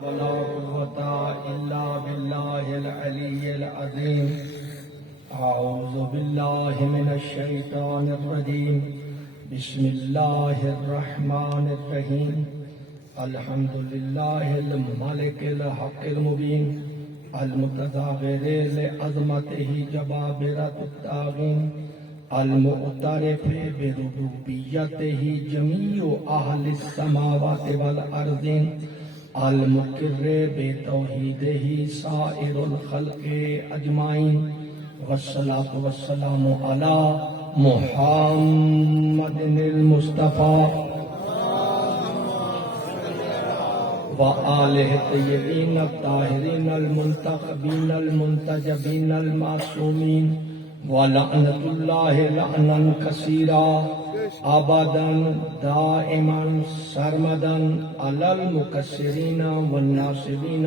ولا قوة إلا بالله العلي العظيم. أعوذ بالله من الشيطان الرجيم. بسم الله الرحمن الرحيم. الحمد لله الملك الحق المبين المتظاهر لعظمته جبابرة الطاغين المعترف بربوبيته جميع أهل السماوات والأرض المقر بتوحیدہ سائر الخلق اجمعین والصلاة والسلام علی محمد المصطفیٰ وآلہ الطیبین الطاہرین المنتخبین المنتجبین المعصومین ولعنۃ اللہ لعنا کثیرا ابدا دائما سرمدا علی المکسرین والناصبین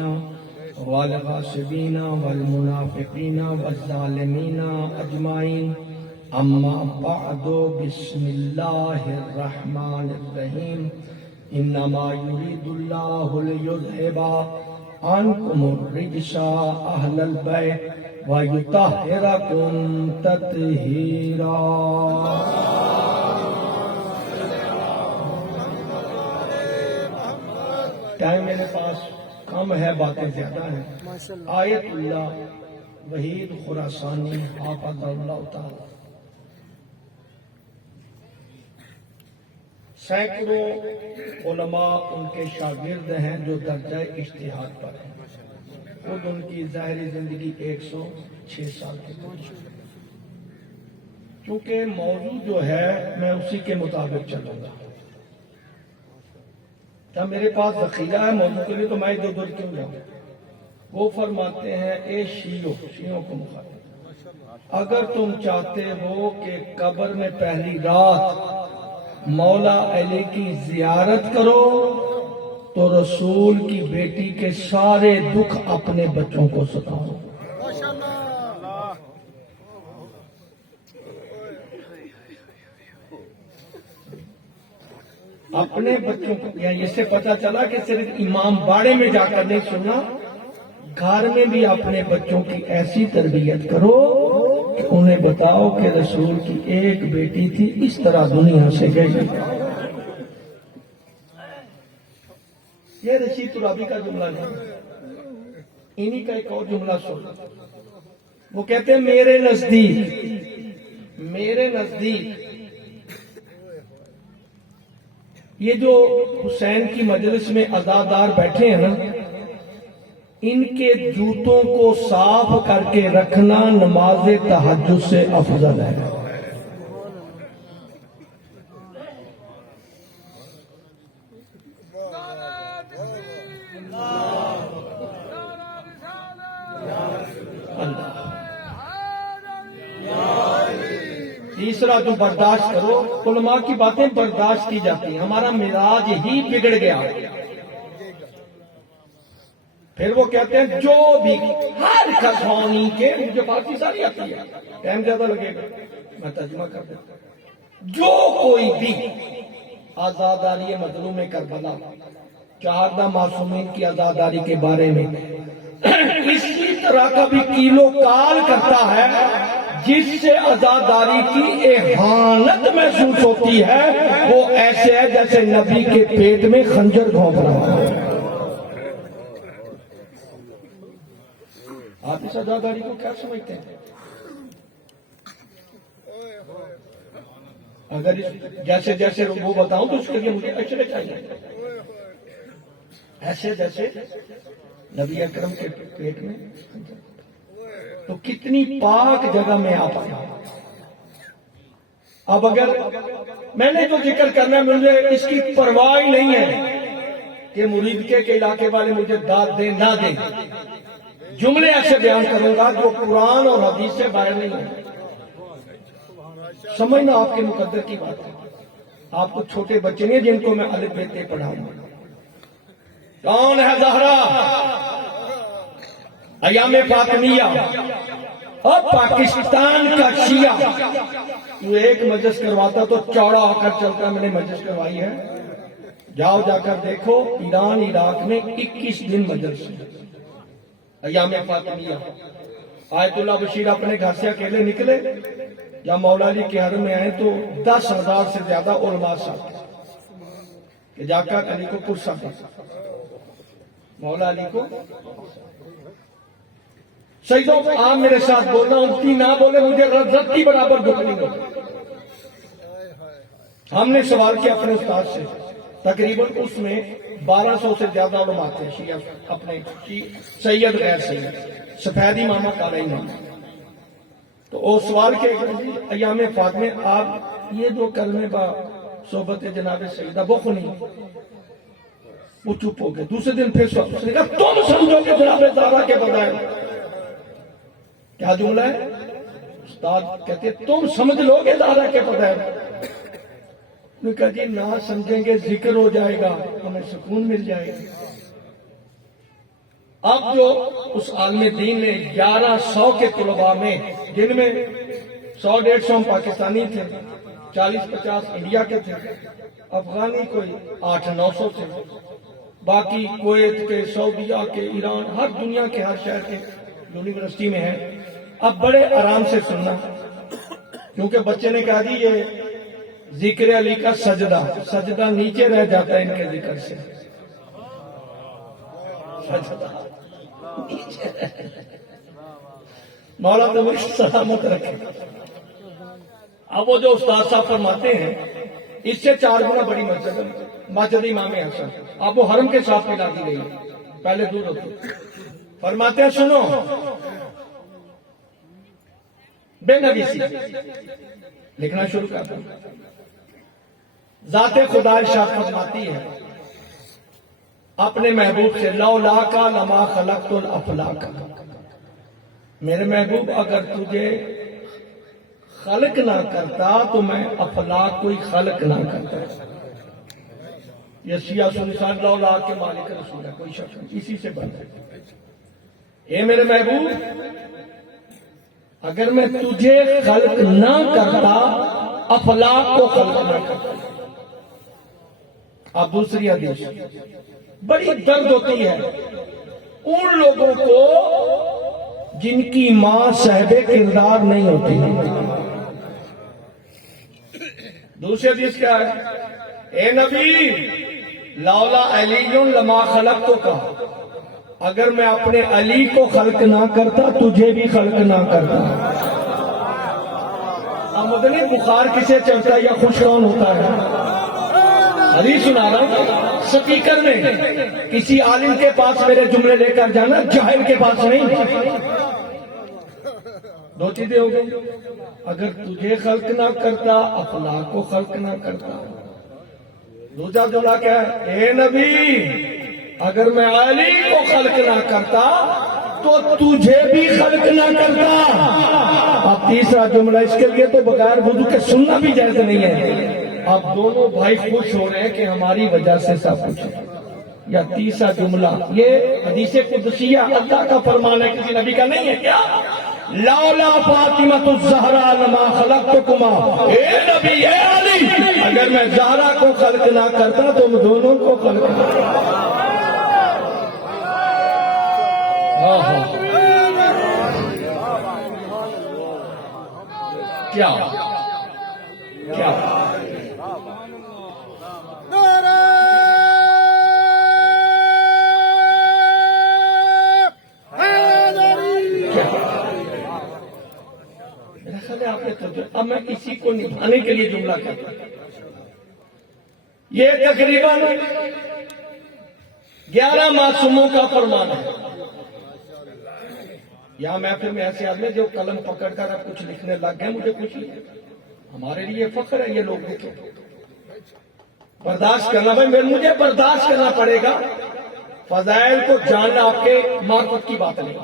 والغاصبین والمنافقین والظالمین اجمعین. اما بعد بسم اللہ الرحمن الرحیم. انما یرید اللہ لیذھب عنکم الرجس اہل البیت ویطہرکم تطہیرا. ٹائم میرے پاس کم ہے، باتیں زیادہ ہیں. آیت اللہ وحید خراسانی حافظ اللہ تعالی سینکڑوں علماء ان کے شاگرد ہیں جو درجہ اجتہاد پر ہیں. خود ان کی ظاہری زندگی 106 سال کی تھی. چونکہ موضوع جو ہے میں اسی کے مطابق چلوں گا. جب میرے پاس ذخیرہ ہے موضوع کے لیے تو میں ادھر ادھر کیوں جاؤں. وہ فرماتے ہیں اے شیعوں کو مخاطب، اگر تم چاہتے ہو کہ قبر میں پہلی رات مولا علی کی زیارت کرو تو رسول کی بیٹی کے سارے دکھ اپنے بچوں کو ستاؤ. اپنے بچوں کو، اس سے پتا چلا کہ صرف امام باڑے میں جا کر نہیں سننا، گھر میں بھی اپنے بچوں کی ایسی تربیت کرو کہ انہیں بتاؤ کہ رسول کی ایک بیٹی تھی اس طرح دنیا سے گئی. یہ رشید ترابی کا جملہ نہیں، انہی کا ایک اور جملہ سن. وہ کہتے ہیں میرے نزدیک یہ جو حسین کی مجلس میں عزادار بیٹھے ہیں نا، ان کے جوتوں کو صاف کر کے رکھنا نماز تہجد سے افضل ہے. تیسرا جو برداشت کرو، علماء کی باتیں برداشت کی جاتی ہیں. ہمارا مزاج ہی بگڑ گیا. پھر وہ کہتے ہیں جو بھی ہر کسانی کے، مجھے باقی ساری آتی ہے، ٹائم زیادہ لگے گا میں ترجمہ کر دیتا ہوں. جو کوئی بھی آزاداری مظلوم کربلا، چہاردہ معصومین کی آزاداری کے بارے میں اسی طرح کا بھی کیلو کال کرتا ہے جس سے عزاداری کی اہانت محسوس ہوتی ہے، وہ ایسے ہے جیسے نبی کے پیٹ میں خنجر گھونپ رہا ہے. آپ اس عزاداری کو کیا سمجھتے ہیں؟ اگر جیسے جیسے وہ بتاؤں تو اس کے لیے مجھے اشرے چاہیے. ایسے جیسے نبی اکرم کے پیٹ میں خنجر، تو کتنی پاک جگہ میں آپ آیا. اب اگر میں نے جو ذکر کرنا ہے، مجھے اس کی پرواہ ہی نہیں ہے کہ مرید کے علاقے والے مجھے داد دیں نہ دیں. جملے ایسے بیان کروں گا جو قرآن اور حدیث سے باہر نہیں ہے. سمجھنا آپ کے مقدر کی بات ہے. آپ کو چھوٹے بچے نہیں جن کو میں الف ب ت پڑھاؤں. کون ہے زہرا؟ ایام فاطمیہ اور پاکستان کا شیعہ. تو ایک مجلس کرواتا تو چوڑا ہو کر چلتا. میں نے مجلس کروائی ہے جاؤ جا کر دیکھو ایران عراق میں 21 دن مجلس ایام فاطمیہ. آیت اللہ بشیر اپنے گھر سے اکیلے نکلے یا مولا علی کے حرم میں آئے تو 10,000 سے زیادہ علماء ساتھ کہ جا کر علی کو پرسا دے. مولا علی کو سیدوں آپ میرے ساتھ بولنا ان کی نہ بولے مجھے رت کی برابر دکھ نہیں ہوتا. ہم نے سوال کیا اپنے استاد سے, تقریباً اس میں 1200 سے زیادہ علماء تھے, شیعہ اپنے سید غیر سید, سفید امامہ کالا امامہ. تو وہ سوال کیا ایام فاطمہ آپ یہ جو کلمے با صحبت جناب سیدہ وہ نہیں, وہ چپ ہو گئے. دوسرے دن پھر سوال, اس نے کہا تم سمجھو کہ جناب زہرا کے بجائے کیا جملہ ہے؟ استاد کہتے تم سمجھ لو گے زہرا کے بجائے. نے کہا جی نہ سمجھیں گے ذکر ہو جائے گا, ہمیں سکون مل جائے گا. اب جو اس عالم دین نے 1100 کے طلباء میں, جن میں 100-150 پاکستانی تھے, 40-50 انڈیا کے تھے, افغانی کوئی 800-900 تھے, باقی کویت کے, سعودیہ کے, ایران, ہر دنیا کے ہر شہر کے یونیورسٹی میں ہیں. اب بڑے آرام سے سننا, کیونکہ بچے نے کہا جی یہ ذکر علی کا سجدہ نیچے رہ جاتا ہے ان کے ذکر سے. سجدہ مولا تمہیں سلامت رکھے. اب وہ جو استاد صاحب فرماتے ہیں اس سے 4 گنا بڑی مسجد امام حسن, اب وہ حرم کے ساتھ ملا دی گئی, پہلے دور ہوتی. فرماتے ہیں سنو بے نویسی لکھنا شروع کرتا ہوں. ذات خدا ارشاد فرماتی ہے اپنے محبوب سے, لولا کا لما خلقت الافلاک, میرے محبوب اگر تجھے خلق نہ کرتا تو میں افلاک کوئی خلق نہ کرتا. یہ شیعہ سنسان لولا کے مالک رسول ہے, کوئی شک نہیں, اسی سے بن ہے. اے میرے محبوب اگر میں تجھے خلق نہ کرتا افلاک کو خلق نہ کرتا. اب دوسری حدیث بڑی درد ہوتی ہے ان لوگوں کو جن کی ماں صاحب کردار نہیں ہوتی. دوسری حدیث کیا ہے؟ اے نبی لولا علی لما خلقتو کا, اگر میں اپنے علی کو خلق نہ کرتا تجھے بھی خلق نہ کرتا. اب مدنی بخار کسے چلتا ہے یا خوش کون ہوتا ہے؟ حدیث سنا رہا ہوں سپیکر میں, کسی عالم کے پاس میرے جملے لے کر جانا, جاہل کے پاس نہیں. 2 چیزیں ہو گئی, اگر تجھے خلق نہ کرتا افلاک کو خلق نہ کرتا. دوسرا جملہ کیا ہے؟ اے نبی اگر میں علی کو خلق نہ کرتا تو تجھے بھی خلق نہ کرتا. اب تیسرا جملہ اس کے لیے تو بغیر وضو کے سننا بھی جائز نہیں ہے. اب دونوں بھائی خوش ہو رہے ہیں کہ ہماری وجہ سے سب کچھ ہے. یا تیسرا جملہ یہ حدیث قدسیہ اللہ کا فرمان ہے, کسی نبی کا نہیں ہے. کیا لولا فاطمۃ الزہرا لما خلقتکما, اے نبی اے علی اگر میں زہرا کو خلق نہ کرتا تو ہم دونوں کو خلق نہ کرتا. کیا کیا اب میں کسی کو نبھانے کے لیے جملہ کرتا ہوں. یہ تقریباً 11 معصوموں کا فرمان ہے. یہاں محفل میں ایسے آدمی جو قلم پکڑ کر اب کچھ لکھنے لگ گئے, مجھے خوشی ہے, ہمارے لیے فخر ہے. یہ لوگ دیکھیں برداشت کرنا, بھائی مجھے برداشت کرنا پڑے گا. فضائل کو جاننا آپ کے معرفت کی بات نہیں.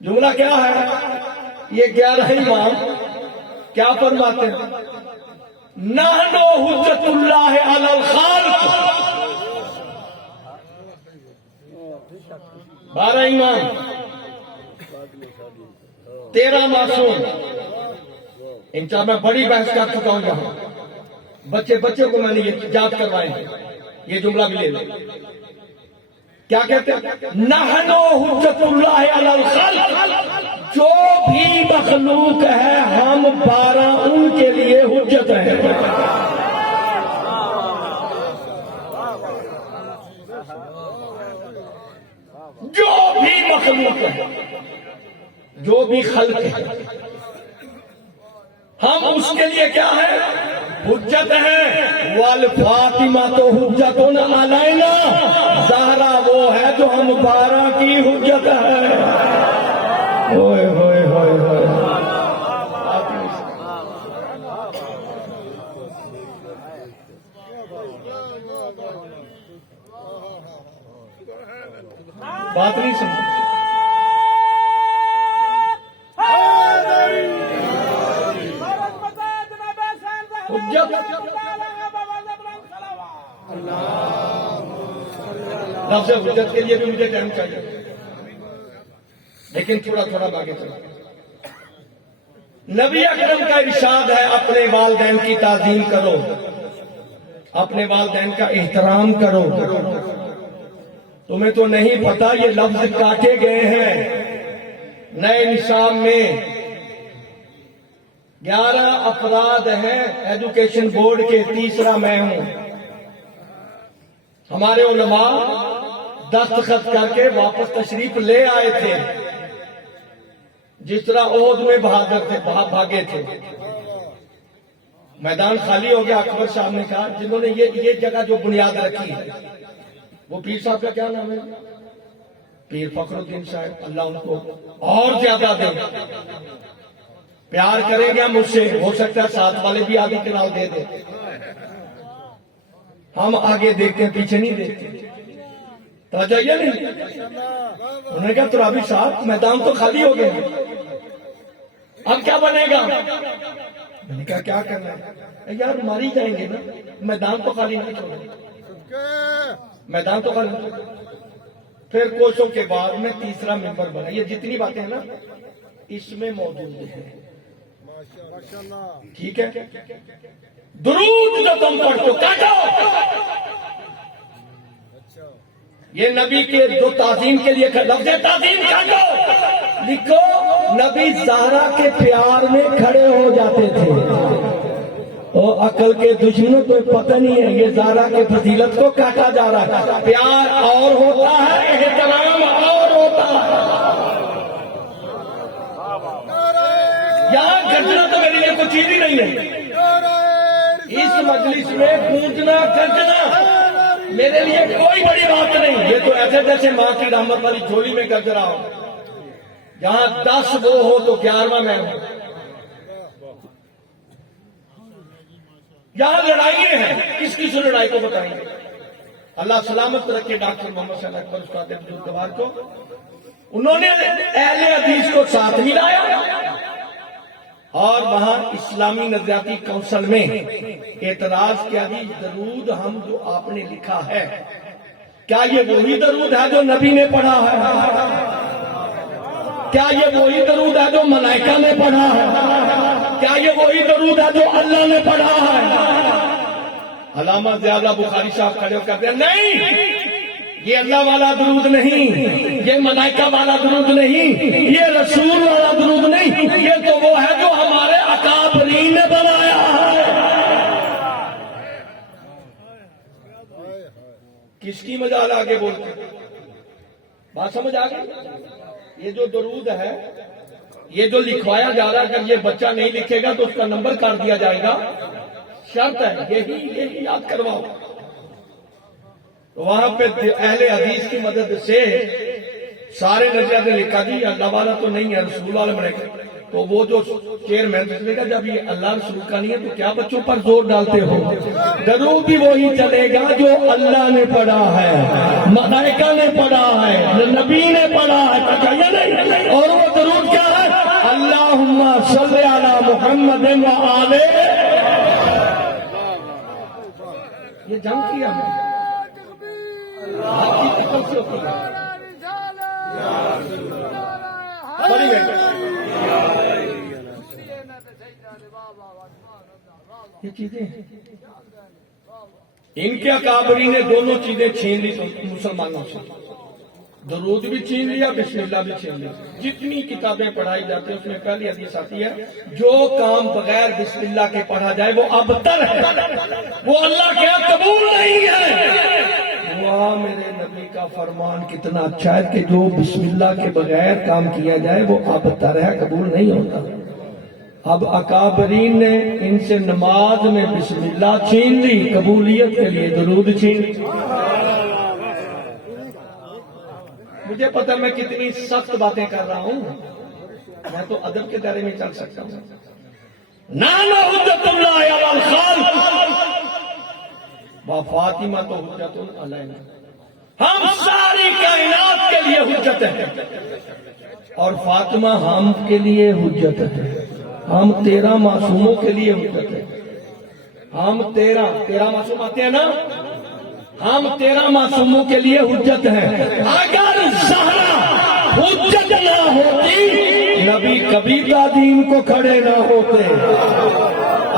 جملہ کیا ہے؟ یہ 11 امام کیا فرماتے ہیں؟ نحنو حجت اللہ علی الخالق. 12 امام 13 معصوم, ان چار میں بڑی بحث کر چکا ہوں. یہاں بچے کو میں نے یہ یاد کروائے ہیں، یہ جملہ بھی لے لیں۔ کیا کہتے ہیں؟ نحنو حجت اللہ علی الخلق، جو بھی مخلوق ہے ہم 12 ان کے لیے حجت ہیں۔ جو بھی مخلوق ہے، جو بھی خلق ہے، ہم اس کے لیے کیا ہے؟ حجت ہے۔ والفاطمہ تو حجتنا علینا، زہرا وہ ہے جو ہم 12 کی حجت ہے۔ ہوئے ہوئے ہوئے ہوئے، بات نہیں سمجھ۔ لفظ حجت کے لیے بھی مجھے ٹائم چاہیے، لیکن تھوڑا آگے چلا۔ نبی اکرم کا ارشاد ہے اپنے والدین کی تعظیم کرو، اپنے والدین کا احترام کرو۔ تمہیں تو نہیں پتا یہ لفظ کاٹے گئے ہیں نئے نصاب میں۔ 11 افراد ہیں ایجوکیشن بورڈ کے، تیسرا میں ہوں۔ ہمارے علماء دستخط کر کے واپس تشریف لے آئے تھے، جس طرح احد میں بہادر تھے، بھاگے تھے۔ میدان خالی ہو گیا۔ اکبر صاحب نے کہا جنہوں نے یہ جگہ جو بنیاد رکھی ہے، وہ پیر صاحب کا کیا نام ہے؟ پیر فخر الدین صاحب، اللہ ان کو اور زیادہ دے۔ پیار کریں گے مجھ سے، ہو سکتا ہے ساتھ والے بھی آدھی کنال دے دیں۔ ہم آگے دیکھتے ہیں، پیچھے نہیں دیکھتے۔ توجہ یہ نہیں؟ انہوں نے کہا ترابی صاحب میدان تو خالی ہو گئے، اب کیا بنے گا؟ میں نے کہا کیا کرنا ہے؟ یار ماری جائیں گے نا، میدان تو خالی نہیں چھوڑیں گے، میدان تو خالی نہیں۔ پھر کوشوں کے بعد میں تیسرا ممبر بنا۔ یہ جتنی باتیں ہیں نا اس میں موجود ہیں، ٹھیک ہے؟ درود جو تم پڑھو کاٹو، یہ نبی کے جو تعظیم کے لیے لفظ تعظیم کاٹو، لکھو نبی زہرا کے پیار میں کھڑے ہو جاتے تھے۔ اور عقل کے دشمنوں کو پتہ نہیں ہے یہ زہرا کے فضیلت کو کاٹا جا رہا ہے۔ پیار اور ہوتا ہے، احترام اور ہوتا ہے۔ یہاں گرجنا تو میرے لیے کوئی چیز ہی نہیں ہے۔ اس مجلس میں گونجنا گرجنا میرے لیے کوئی بڑی بات نہیں۔ یہ تو ایسے جیسے ماں کی رحمت والی جھولی میں گرج رہا ہوں، جہاں 10 وہ ہو تو 11واں میں ہوں۔ یہاں لڑائیاں ہیں، کس کس لڑائی کو بتائیں گے؟ اللہ سلامت رکھے ڈاکٹر محمد صلی اللہ علیہ وسلم کو، انہوں نے اہل حدیث کو ساتھ ملایا اور وہاں اسلامی نظریاتی کونسل میں اعتراض کیا کہ درود ہم جو آپ نے لکھا ہے، کیا یہ وہی درود ہے جو نبی نے پڑھا ہے؟ کیا یہ وہی درود ہے جو ملائکہ نے پڑھا ہے؟ کیا یہ وہی درود ہے جو اللہ نے پڑھا ہے؟ علامہ زیادہ بخاری صاحب کھڑے ہو کہتے ہیں نہیں، یہ اللہ والا درود نہیں، یہ ملائکہ والا درود نہیں، یہ رسول والا درود نہیں، یہ تو وہ ہے جو ہمارے اکابرین نے بنایا ہے۔ کس کی مجال آگے بولتے ہیں؟ بات سمجھ آ گئی؟ یہ جو درود ہے، یہ جو لکھوایا جا رہا ہے، اگر یہ بچہ نہیں لکھے گا تو اس کا نمبر کاٹ دیا جائے گا، شرط ہے، یہی یاد کرواؤ۔ وہاں پہ اہل حدیث کی مدد سے سارے نظریات نے لکھا جی اللہ والا تو نہیں ہے، رسول والا بنے گا۔ تو وہ جو چیئرمین نے کہا جب یہ اللہ رسول کا نہیں ہے تو کیا بچوں پر زور ڈالتے ہو؟ درود بھی وہی چلے گا جو اللہ نے پڑھا ہے، ملائکہ نے پڑھا ہے، نبی نے پڑھا ہے، نہیں؟ اور وہ درود کیا ہے؟ اللہم صلی علی محمد و آلہ۔ یہ جنگ کیا ہے، یہ چیزیں ان کے اکابری نے دونوں چیزیں چھین لی مسلمانوں سے، درود بھی چھین لیا، بسم اللہ بھی چھین لیا۔ جتنی کتابیں پڑھائی جاتی ہیں اس میں پہلی حدیث آتی ہے جو کام بغیر بسم اللہ کے پڑھا جائے وہ ابتر ہے، وہ اللہ کے یہاں قبول نہیں ہے۔ واہ، میرے نبی کا فرمان کتنا اچھا ہے کہ جو بسم اللہ کے بغیر کام کیا جائے وہ ابتر ہے، قبول نہیں ہوتا۔ اب اکابرین نے ان سے نماز میں بسم اللہ چھین لی، قبولیت کے لیے درود چھین لی۔ مجھے پتہ میں کتنی سخت باتیں کر رہا ہوں، میں تو ادب کے دائرے میں چل سکتا ہوں۔ نانا حجت اللہ علی الخلق و فاطمہ تو حجت علینا، ہم ساری کائنات کے لیے حجت ہیں اور فاطمہ ہم کے لیے حجت ہے، ہم 13 معصوموں کے لیے حجت ہے۔ ہم 13 معصوم آتے ہیں نا، ہم 13 معصوموں کے لیے حجت ہیں۔ اگر زہرا حجت نہ ہوتی نبی کبھی تعظیم کو کھڑے نہ ہوتے۔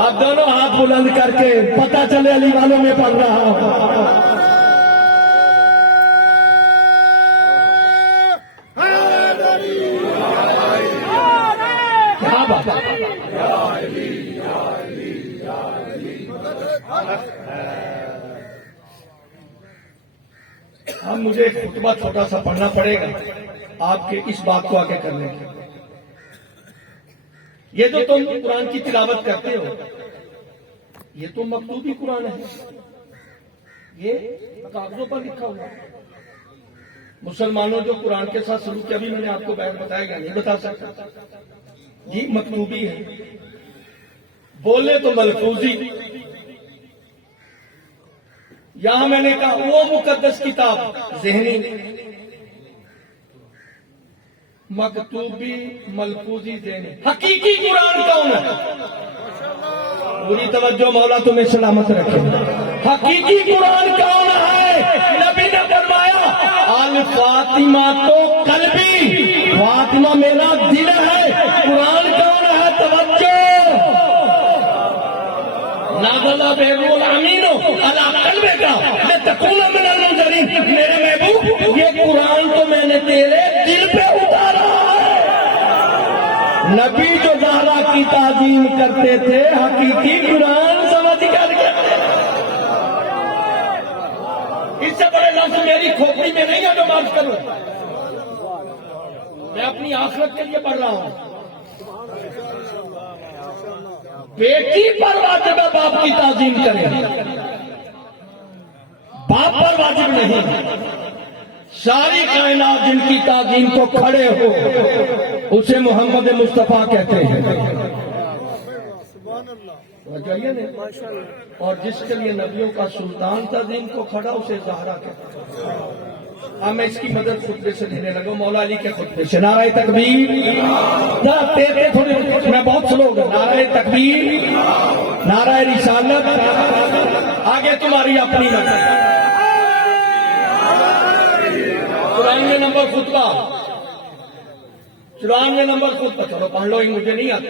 اب دونوں ہاتھ بلند کر کے پتہ چلے علی والوں میں پڑھ رہا ہوں۔ کیا بات ہے؟ اب مجھے ایک خطبہ چھوٹا سا پڑھنا پڑے گا آپ کے اس بات کو آگے کرنے کے۔ یہ جو تم قرآن کی تلاوت کرتے ہو یہ تو مکتوبی قرآن ہے، یہ کاغذوں پر لکھا ہوا۔ مسلمانوں جو قرآن کے ساتھ سلوک کیا، ابھی میں نے آپ کو بیان بتایا گیا، نہیں بتا سکتا، یہ مکتوبی ہے، بولے تو ملفوظی۔ یہاں میں نے کہا وہ مقدس کتاب ذہنی، مکتوبی، ملفوظی، ذہنی۔ حقیقی قرآن کون ہے؟ پوری توجہ، مولا تمہیں سلامت رکھے۔ حقیقی قرآن کون ہے؟ نبی نے فرمایا الفاطمہ تو قلبی، فاطمہ میرا دل ہے۔ قرآن کون ہے؟ توجہ، نازل بہ الروح الامین علی قلبک لتکون من المنذرین۔ میرے محبوب یہ قرآن تو میں نے تیرے دل پہ اتارا ہے۔ نبی جو زہرا کی تعظیم کرتے تھے حقیقی قرآن سمجھ کر کے، اس سے بڑے لفظ میری کھوپڑی میں نہیں ہے جو معاف کروں، میں اپنی آخرت کے لیے پڑھ رہا ہوں۔ بیٹی پر واجب ہے باپ کی تعظیم کرے، باپ پر واجب نہیں۔ ساری کائنات جن کی تعظیم کو کھڑے ہو اسے محمد مصطفیٰ کہتے ہیں، اور جس کے لیے نبیوں کا سلطان تعظیم کو کھڑا اسے زہرا کہتے ہیں۔ اب میں اس کی مدد خطبے سے لینے لگا، مولا علی کے خطبے سے۔ نعرہ تکبیر، میں بہت سلو گا، نعرہ تکبیر، نعرہ رسالت، آگے تمہاری اپنی نظر۔ 94 نمبر خطبہ، 94 نمبر خطبہ، چلو پڑھ لو، یہ مجھے نہیں آتی۔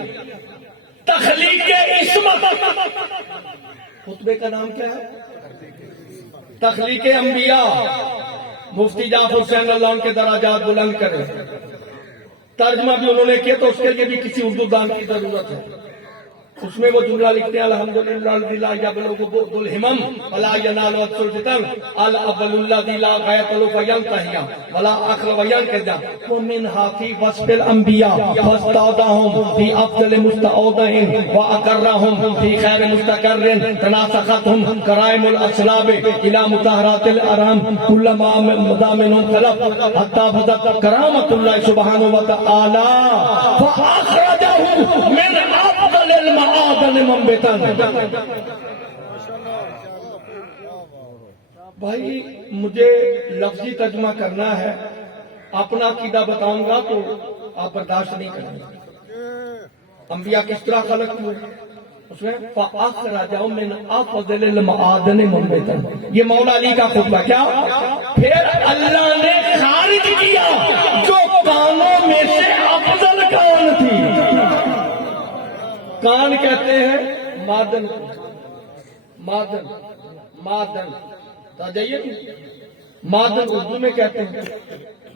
تخلیق عصمت، خطبے کا نام کیا ہے؟ تخلیق انبیاء۔ مفتی جعفر حسین اللہ ان کے دراجات بلند کرے، ترجمہ بھی انہوں نے کیا تو اس کے لیے بھی کسی اردو دان کی ضرورت ہے۔ اس میں وہ جملہ لکھتے ہیں الحمدللہ الذی لا یبلغ بعد الہمم ولا ینال وصل الفتن الاول الذی لا غایۃ له فینتهی ولا اخر وینقضی ومنها فی وصف الانبیاء فاستودعهم فی افضل مستودع واقرهم فی خیر مستقر تناسختهم کرائم الاسلاب الى مطهرات الارام كلما مضى منهم خلف حتى فضت کرامۃ اللہ سبحانہ وتعالی فاخرجه من افضل المعادن منبتن۔ بھائی مجھے لفظی ترجمہ کرنا ہے، اپنا عقیدہ بتاؤں گا تو آپ برداشت نہیں کریں گے۔ انبیاء کس طرح خلق ہوئے اس میں فَأَخْرَجَهُم مِّنْ أَفْضَلِ الْمَعَادِنِ مُنبِتًا، یہ مولا علی کا خطبہ۔ کیا پھر اللہ نے خارج کیا جو کانوں میں سے افضل کان تھی۔ کان کہتے ہیں معدن، معدن مادن جائیے، مادن اردو میں کہتے ہیں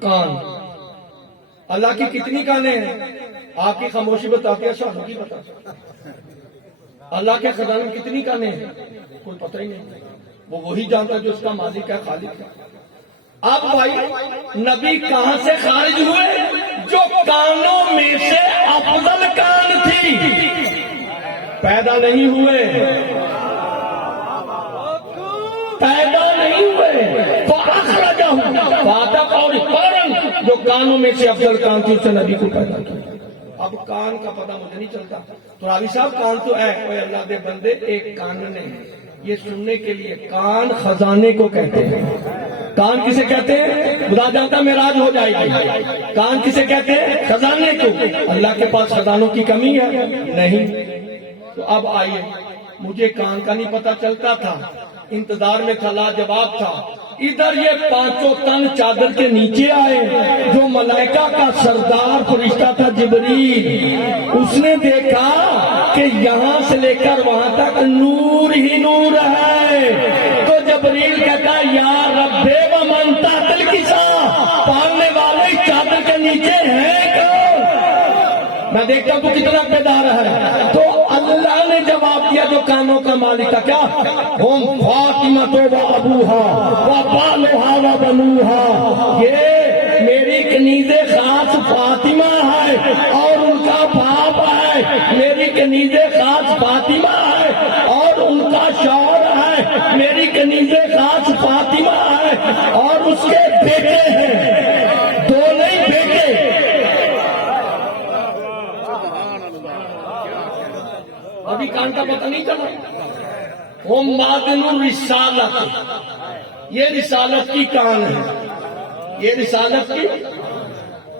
کان۔ اللہ کی کتنی کانیں ہیں؟ آپ کی خاموشی بتاتی ہے، شاہ کی بتا۔ اللہ کے خزانے میں کتنی کانیں ہیں؟ کوئی پتہ ہی نہیں، وہ وہی جانتا جو اس کا مالک ہے، خالق ہے۔ اب بھائی نبی کہاں سے خارج ہوئے؟ جو کانوں میں سے افضل کان تھی، پیدا نہیں ہوئے، پیدا نہیں ہوئے، اور فوراً جو کانوں میں سے افضل کان تھی اس سے نبی کو پیدا کیا۔ اب کان کا پتہ مجھے نہیں چلتا تو راوی صاحب کان تو ہے، کوئی اللہ دے بندے ایک کان نہیں، یہ سننے کے لیے کان خزانے کو کہتے ہیں۔ کان کسے کہتے ہیں؟ خدا جانتا معراج ہو جائے گی۔ کان کسے کہتے ہیں؟ خزانے کو۔ اللہ کے پاس خزانوں کی کمی ہے نہیں۔ تو اب آئیے، مجھے کان کا نہیں پتا چلتا تھا، انتظار میں تھا، لاجواب تھا۔ ادھر یہ 5 تن چادر کے نیچے آئے، جو ملائکہ کا سردار فرشتہ تھا جبریل، اس نے دیکھا کہ یہاں سے لے کر وہاں تک نور ہی نور ہے، تو جبریل کہتا یا رب ومن تحت الکسا، پالنے والے چادر کے نیچے ہیں کون؟ میں دیکھتا ہوں تو کتنا بیدار ہے۔ تو اللہ نے جواب دیا جو کانوں کا مالک تھا، کیا؟ ہم فاطمہ و ابوہا و بالہا و بنوہا، یہ میری کنیز خاص فاطمہ ہے اور ان کا باپ ہے، میری کنیز خاص فاطمہ ہے اور ان کا شوہر ہے، میری کنیز خاص فاطمہ ہے اور اس کے بیٹے ہیں، 2 نہیں بیٹے۔ ابھی کان کا پتہ نہیں چلا۔ وہ معدن الرسالت، یہ رسالت کی کان ہے، یہ رسالت کی۔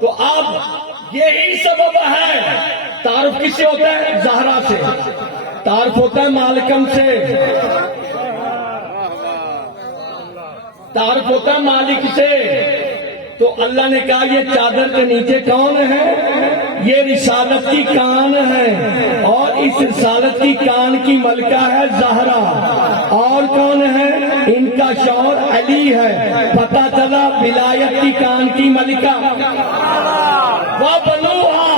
تو اب یہی سبب ہے، تعارف کس سے ہوتا ہے؟ زہرا سے، تعارف ہوتا ہے مالکم سے، تعارف ہوتا ہے مالک سے۔ تو اللہ نے کہا یہ چادر کے نیچے کون ہے؟ یہ رسالت کی کان ہے، اور اس رسالت کی کان کی ملکہ ہے زہرا، اور کون ہے؟ ان کا شوہر علی ہے۔ پتہ چلا ولایت کی کان کی ملکہ وہ بنوہا،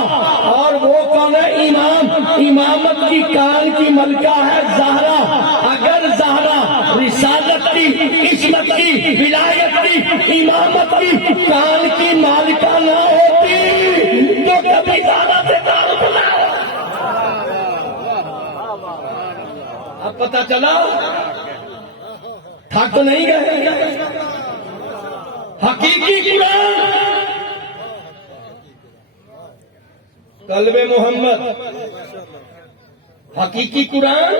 اور وہ کون ہے؟ امام، امامت کی کان کی ملکہ ہے زہرا۔ اگر زہرا رسالت کی، عصمت کی، ولایت کی، امامت کی کان کی مالکہ نہ ہوتی تو کبھی زہرا سے تعارف نہ ہو۔ اب پتہ چلا، تھک تو نہیں گئے؟ حقیقی قرآن، قلب محمد، حقیقی قرآن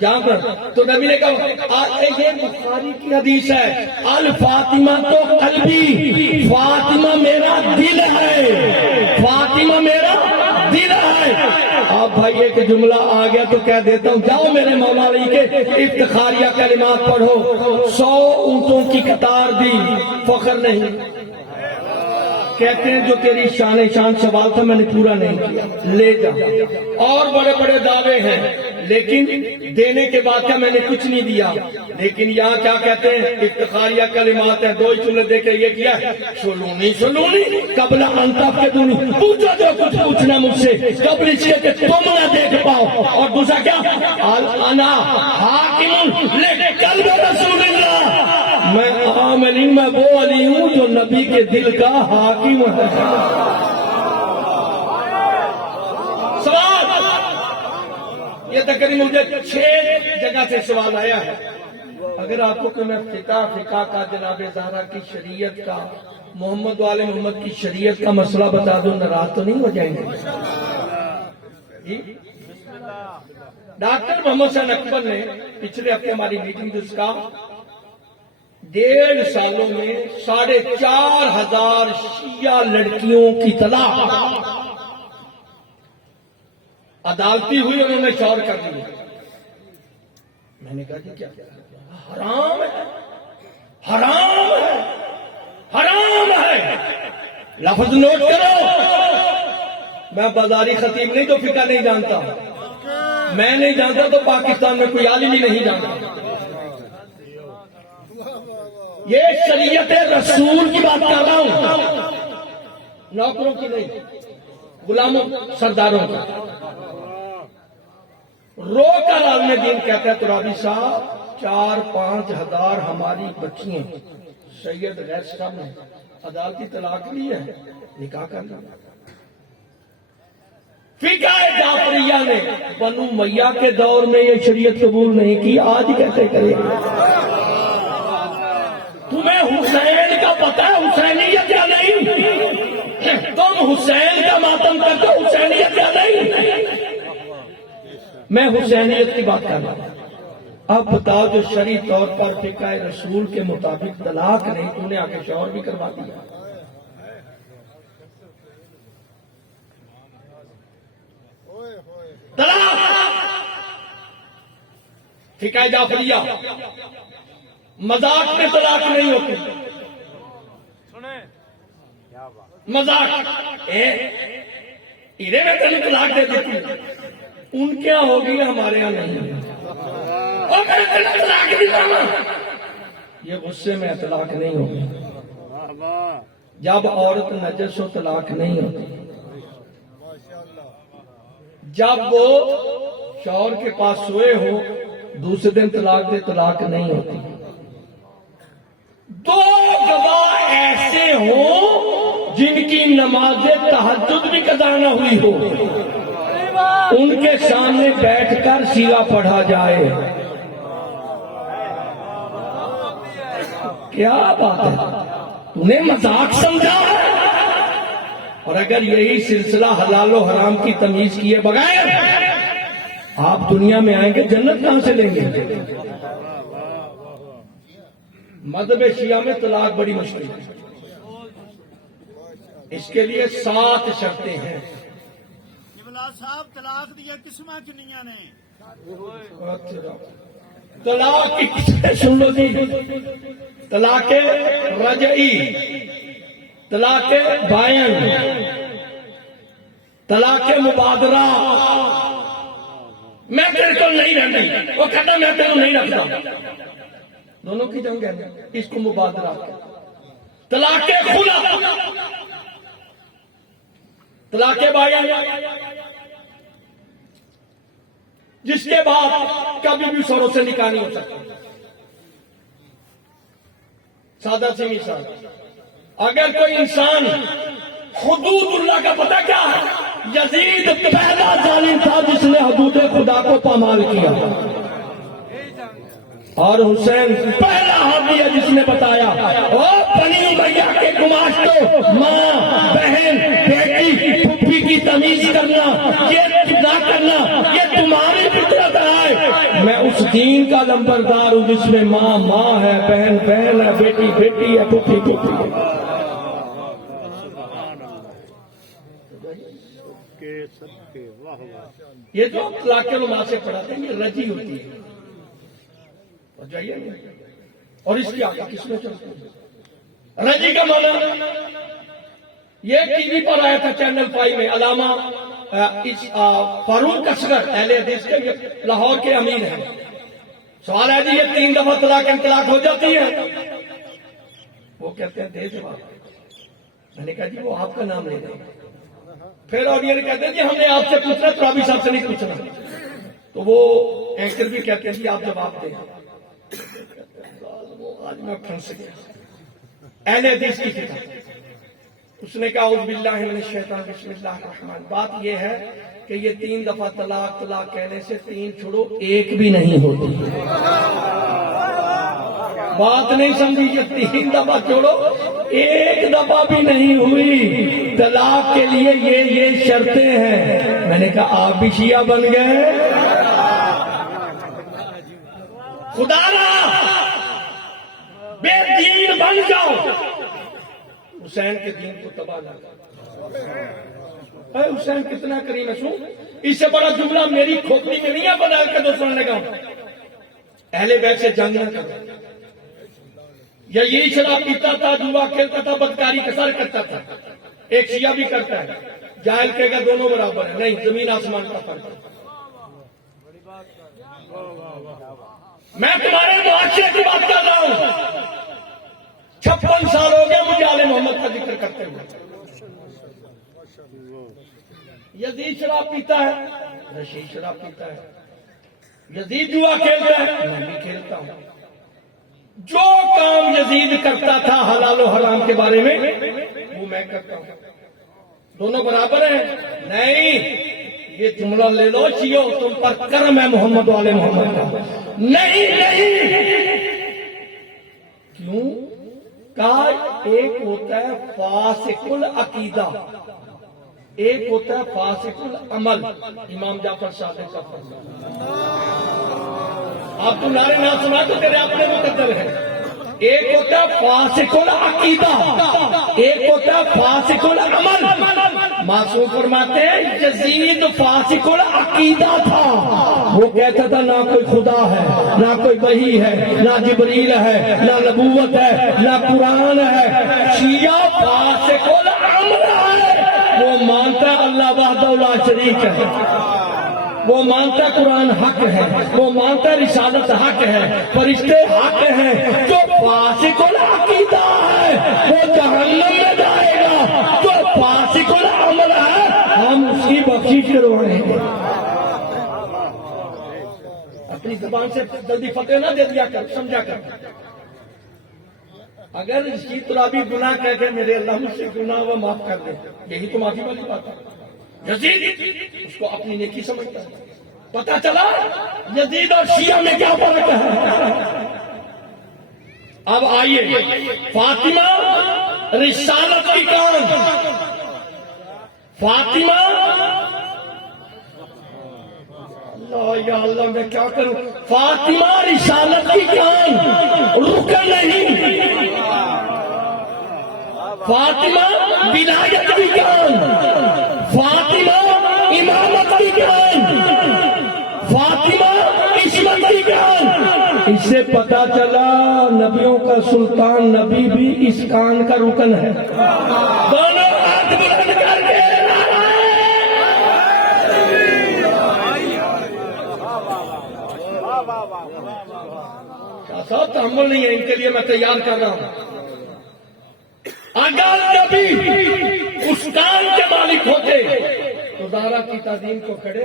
جہاں پر تو نبی نے کہا، یہ بخاری کی حدیث ہے، الفاطمہ تو قلبی، فاطمہ میرا دل ہے، فاطمہ میرا دل ہے۔ آپ بھائی ایک جملہ آ گیا تو کہہ دیتا ہوں، جاؤ میرے مولا علی کے افتخاریہ کلمات پڑھو، 100 اونٹوں کی قطار دی، فخر نہیں۔ کہتے ہیں جو تیری شان سوال تھا میں نے پورا نہیں کیا، لے جا۔ اور بڑے بڑے دعوے ہیں، لیکن دینے کے بعد کیا میں نے کچھ نہیں دیا۔ لیکن یہاں کیا کہتے ہیں؟ افتخاریہ کلمات ہیں، 2 چولہے دے کے یہ کیا ہے، سلونی سلونی قبل انتف کے دونی، پوچھو جو کچھ پوچھنا مجھ سے قبل اس کے کہ تم نہ دیکھ پاؤ۔ اور دوسرا کیا؟ انا حاکم لقلب رسول اللہ، میں عاملین، میں وہ علی ہوں جو نبی کے دل کا حاکم ہے۔ سوال یہ تقریباً مجھے 6 جگہ سے سوال آیا ہے۔ اگر آپ کو کہ میں فقہ کا، جناب زہرا کی شریعت کا، محمد والے محمد کی شریعت کا مسئلہ بتا دوں، ناراض تو نہیں ہو جائیں گے؟ ڈاکٹر محمد حسین اکبر نے پچھلے ہفتے ہماری میٹنگ جس کا 1.5 سالوں میں 4,500 شیعہ لڑکیوں کی طلاق عدالتی ہوئی، انہوں نے شور کر دیا۔ میں نے کہا جی کیا حرام ہے، حرام ہے، حرام ہے، لفظ نوٹ کرو۔ میں بازاری خطیب نہیں تو فقہ نہیں جانتا، میں نہیں جانتا تو پاکستان میں کوئی عالم ہی نہیں جانتا۔ یہ شریعت رسول کی بات کر رہا ہوں، نوکروں کی نہیں، غلاموں سرداروں کی۔ رو کر عالم دین کہتا ہے ترابی صاحب 4-5 ہزار ہماری بچیاں سید غیر صاحب نے عدالتی طلاق لی ہے، نکاح کر لیا۔ فقہ جعفریہ نے بنو میاں کے دور میں یہ شریعت قبول نہیں کی، آج کیسے کرے؟ تمہیں حسین کا پتہ ہے حسینیت یا نہیں؟ تم حسین کا ماتم کرتے ہو، حسینیت یا نہیں؟ میں حسینیت کی بات کر رہا ہوں۔ اب بتاؤ جو شرعی طور پر فقہ رسول کے مطابق طلاق نہیں، تو نے آگے شوہر بھی کروا دیا۔ طلاق فقہ جعفریہ مذاق میں طلاق نہیں ہوتی، مذاق ہیرے میں تمہیں طلاق دے دیتی، ان کیا ہوگی ہمارے یہاں نہیں۔ اور میں طلاق نہیں کرنا، یہ غصے میں طلاق نہیں ہوگی۔ جب عورت نجس ہو طلاق نہیں ہوتی، جب وہ شوہر کے پاس سوئے ہو دوسرے دن طلاق دے طلاق نہیں ہوتی۔ 2 گواہ ایسے ہوں جن کی نماز تہجد بھی قضا نہ ہوئی ہو، ان کے سامنے بیٹھ کر سیرہ پڑھا جائے، کیا بات ہے؟ تم نے مذاق سمجھا؟ اور اگر یہی سلسلہ حلال و حرام کی تمیز کیے بغیر آپ دنیا میں آئیں گے، جنت کہاں سے لیں گے؟ مذہب شیعہ میں طلاق بڑی مشکل ہے، اس کے لیے 7 شرطیں ہیں۔ صاحب طلاق دیا قسمہ کنیاں نے، طلاق کی قسمیں سن لو جی، طلاق رجعی، طلاق بائن، طلاق مبادرہ۔ میں تیرے کو نہیں رہتی، وہ کہتا میں تیرے کو نہیں رکھتا، دونوں کی جنگ ہے، اس کو مبادرہ۔ طلاق خلا، طلاق بائن، جس کے بعد کبھی بھی شوہروں سے نکاح نہیں ہو سکتا۔ سادہ سی مثال، اگر کوئی انسان حدود اللہ کا پتہ کیا ہے؟ یزید پہلا ظالم تھا جس نے حدود خدا کو پامال کیا، اور حسین پہلا حامی ہے جس نے بتایا او بنی امیہ کے گماشتوں، ماں، بہن، بیٹی، پھوپھی کی تمیز کرنا، یہ نہ کرنا، یہ تمہاری فطرت ہے۔ میں اس دین کا لمبردار ہوں جس میں ماں ماں ہے، بہن بہن ہے، بیٹی بیٹی ہے، پھوپھی پھوپھی ہے۔ یہ جو طلاق علماء سے پڑھاتے ہیں یہ رجی ہوتی ہے، اور جائیے اور اس کی آگے کس میں چلتے ہیں؟ رجی کا معنی یہ ٹی وی پر آیا تھا چینل 5 میں، علامہ فاروق اصغر اہل حدیث کے، یہ لاہور کے امیر ہیں۔ سوال ہے جی یہ 3 دفعہ طلاق ہو جاتی ہے؟ وہ کہتے ہیں دے جواب۔ میں نے کہا جی وہ آپ کا نام لے دیں۔ پھر اور یہ کہتے ہیں جی ہم نے آپ سے پوچھنا، ترابی صاحب سے نہیں پوچھنا۔ تو وہ اینکر بھی کہتے ہیں جی آپ جواب دیں۔ آج میں پھنس گیا۔ اہل حدیث کی کتاب، اس نے کہا اعوذ باللہ من الشیطان بسم اللہ الرحمن۔ بات یہ ہے کہ یہ 3 دفعہ طلاق کہنے سے 3 چھوڑو 1 بھی نہیں ہوتی۔ بات نہیں سمجھی، یہ 3 دفعہ چھوڑو 1 دفعہ بھی نہیں ہوئی۔ طلاق کے لیے یہ شرطیں ہیں۔ میں نے کہا آپ بھی شیعہ بن گئے؟ خدا را بے دین بن جاؤ، حسین کے دین کو تباہ نہ کرو۔ اے حسین کتنا کریم ہے، سن اس سے بڑا جملہ میری کھوپڑی میں نہیں ہے بدل کے تو سننے کا۔ اہل بیت سے جنگ نہ کرو، یا یہی شراب پیتا تھا، جوا کھیلتا تھا، بدکاری کا سر کرتا تھا۔ ایک شیعہ بھی کرتا ہے، جاہل کہے گا دونوں برابر ہیں، نہیں، زمین آسمان کا فرق ہے۔ میں تمہارے معاشرے کی بات کر رہا ہوں۔ 56 سال ہو گیا مجھے آل محمد کا ذکر کرتے ہوئے. یزید شراب پیتا ہے، رشید شراب پیتا ہے. یزید جوا کھیلتا ہے، میں بھی کھیلتا ہوں. جو کام یزید کرتا تھا حلال و حرام کے بارے میں وہ میں کرتا ہوں. دونوں برابر ہیں؟ نہیں. یہ جملہ لے لو شیعو، تم پر کرم ہے محمد والے محمد کا. نہیں. کیوں؟ کہا ایک ہوتا ہے فاسق العقیدہ، ایک ہوتا ہے فاسق العمل. امام جعفر صادق کا فرمان. آپ تو نعرے نہ سنا تو تیرے اپنے مقدر ہے. ایک ہوتا ہے فاسق العقیدہ، ایک ہوتا ہے فاسق العمل. معصوم فرماتے ہیں یزید فاسق العقیدہ تھا. وہ کہتا تھا نہ کوئی خدا ہے، نہ کوئی وحی ہے، نہ جبریل ہے، نہ نبوت ہے، نہ قرآن ہے. شیعہ فاسق العمل ہے. وہ مانتا ہے اللہ وحدہ لا شریک ہے، وہ مانتا قرآن حق ہے، وہ مانتا رسالت حق ہے، فرشتے حق ہیں. جو فاسق العقیدہ ہے وہ جہنم میں جائے گا. جو فاسق العمل ہے ہم اس کی بخشش کروائیں گے. اپنی زبان سے جلدی فتح نہ دے دیا کر، سمجھا کر. اگر اس کی طرح بھی گناہ کہہ کے میرے اللہ مجھ سے گناہ وہ معاف کر دے، یہی تو معافی والی بات ہے. یزید اس کو اپنی نیکی سمجھتا ہے. پتا چلا یزید اور شیعہ میں کیا فرق ہے. اب آئیے فاطمہ رسالت کی کان، فاطمہ اللہ یا اللہ میں کیا کروں. فاطمہ رسالت کی کان، رکن نہیں. فاطمہ ولایت کی کان، فاطمہ امامت کی کان، فاطمہ عصمت کی کان. اس سے پتا چلا نبیوں کا سلطان نبی بھی اس کان کا رکن ہے. دونوں ہاتھ بلند کر کے صاحب تحمل نہیں ہے، ان کے لیے میں تیار کر رہا ہوں. اگر نبی اس کان کے مالک ہوتے تو زہرا کی تعظیم کو کھڑے.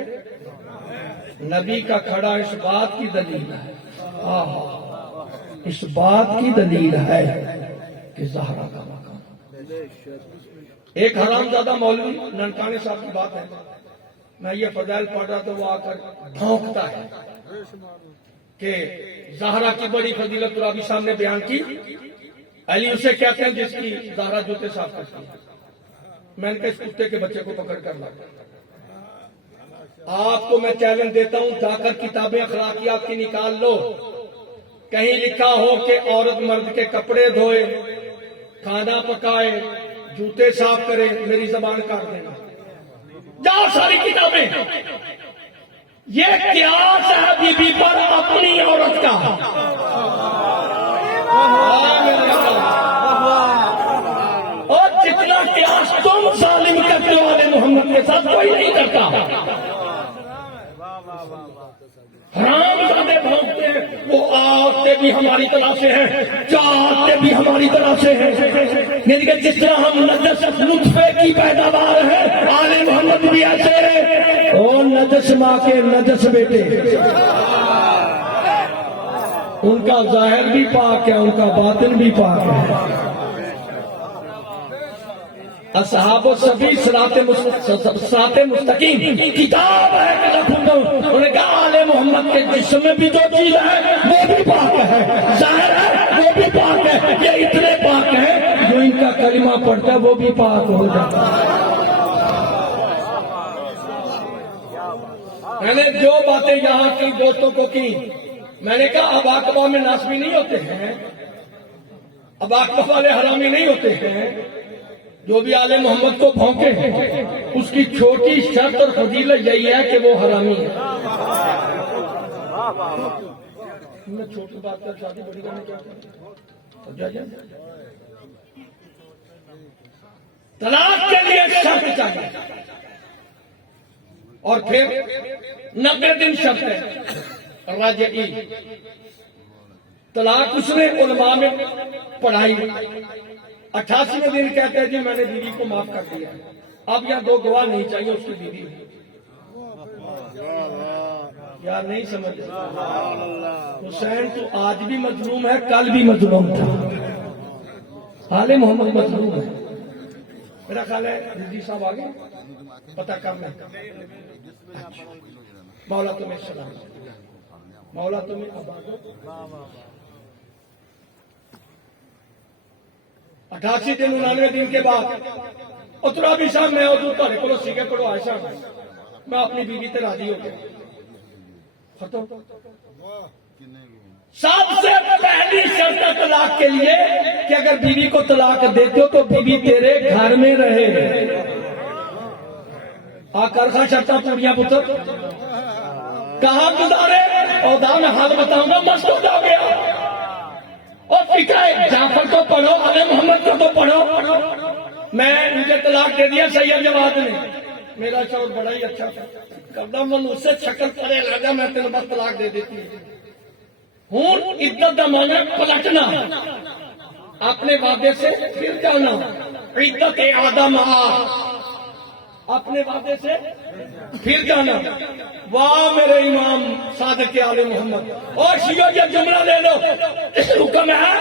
نبی کا کھڑا اس بات کی دلیل ہے، اس بات کی دلیل ہے کہ زہرا کا مقام. ایک حرامزادہ مولوی ننکانے صاحب کی بات ہے، میں یہ فضائل پڑھ رہا تو وہ آ کر بھونکتا ہے کہ زہرا کی بڑی فضیلت رابی صاحب نے بیان کی. علی اسے کہتے ہیں جس کی زہرا جوتے صاف کرتی ہے. میں نے کہا اس کتے کے بچے کو پکڑ کر لاتا. آپ کو میں چیلنج دیتا ہوں، جا کر کتابیں اخلاقیات کی نکال لو. کہیں لکھا ہو کہ عورت مرد کے کپڑے دھوئے، کھانا پکائے، جوتے صاف کرے، میری زبان کاٹ دینا. جاؤ ساری کتابیں. یہ قیاس ہے بی بی پر اپنی عورت کا. اور جتنا قیاس تم ظالم کرنے والے محمد کے ساتھ کوئی نہیں کرتا. حرام زادے بھونکتے ہیں، وہ آتے بھی ہماری طرح سے ہیں، جاتے بھی ہماری طرح سے ہیں. یعنی کہ جس طرح ہم نجس نطفے کی پیداوار ہے، آل محمد بھی ایسے ہیں. اور نجس ماں کے نجس بیٹے، ان کا ظاہر بھی پاک ہے، ان کا باطن بھی پاک ہے. اصحاب السبیل صراط مستقیم کتاب ہے کہ انہوں نے کہا آل محمد کے جسم میں بھی جو چیز ہے وہ بھی پاک ہے، ظاہر ہے وہ بھی پاک ہے. یہ اتنے پاک ہیں جو ان کا کلمہ پڑھتا ہے وہ بھی پاک ہو جاتا ہے. میں نے جو باتیں یہاں کی دوستوں کو کی، میں نے کہا اب عاقبہ میں ناسبی نہیں ہوتے ہیں، اب عاقبہ والے حرامی نہیں ہوتے ہیں. جو بھی آل محمد کو بھونکے اس کی چھوٹی شرط اور فضیلت یہی ہے کہ وہ حرامی ہے. میں چھوٹی بات کر شادی بڑی کرنے کیا طلاق کے لیے شرط چاہیے اور پھر 90 دن شرط ہے. رجعی طلاق اس نے علماء میں پڑھائی 88ویں دن کہتے ہیں جی میں نے بیوی کو معاف کر دیا. اب یہاں 2 گواہ نہیں چاہیے اس کی بیوی. یار نہیں سمجھ. حسین تو آج بھی مظلوم ہے، کل بھی مظلوم تھا. آل محمد مظلوم ہے. میرا خیال ہے رضی صاحب آگے پتہ کرنا. مولا تمہیں سلام، مولا تمہیں آباد. 88 دن 99 دن کے بعد اترا بھی صاحب میں ادھر تھوڑے کو سیکھے پڑھو آئے میں اپنی بیوی تے راضی ہو گیا. ختم. سب سے پہلی شرط طلاق کے لیے کہ اگر بیوی کو طلاق دیتے ہو تو بیوی تیرے گھر میں رہے. کرخا شرطاں پوریاں پتر کہاں گزارے عہدہ میں حال بتاؤں گا. مسجد ہو گیا اور فکر جعفر کو پڑھو، آل محمد کو تو پڑھو. میں مجھے طلاق دے دیا سید جواد نے. میرا شوہر بڑا ہی اچھا تھا، کردہ من اس سے شکل پڑے لگا میں تین بس طلاق دے دیتی ہوں. عدت کا معنی پلٹنا، اپنے وعدے سے پھر جانا. عدت آدم اپنے وعدے سے پھر جانا. واہ میرے امام صادق آل محمد. اور شیعہ یہ جملہ لے لو، حکم ہے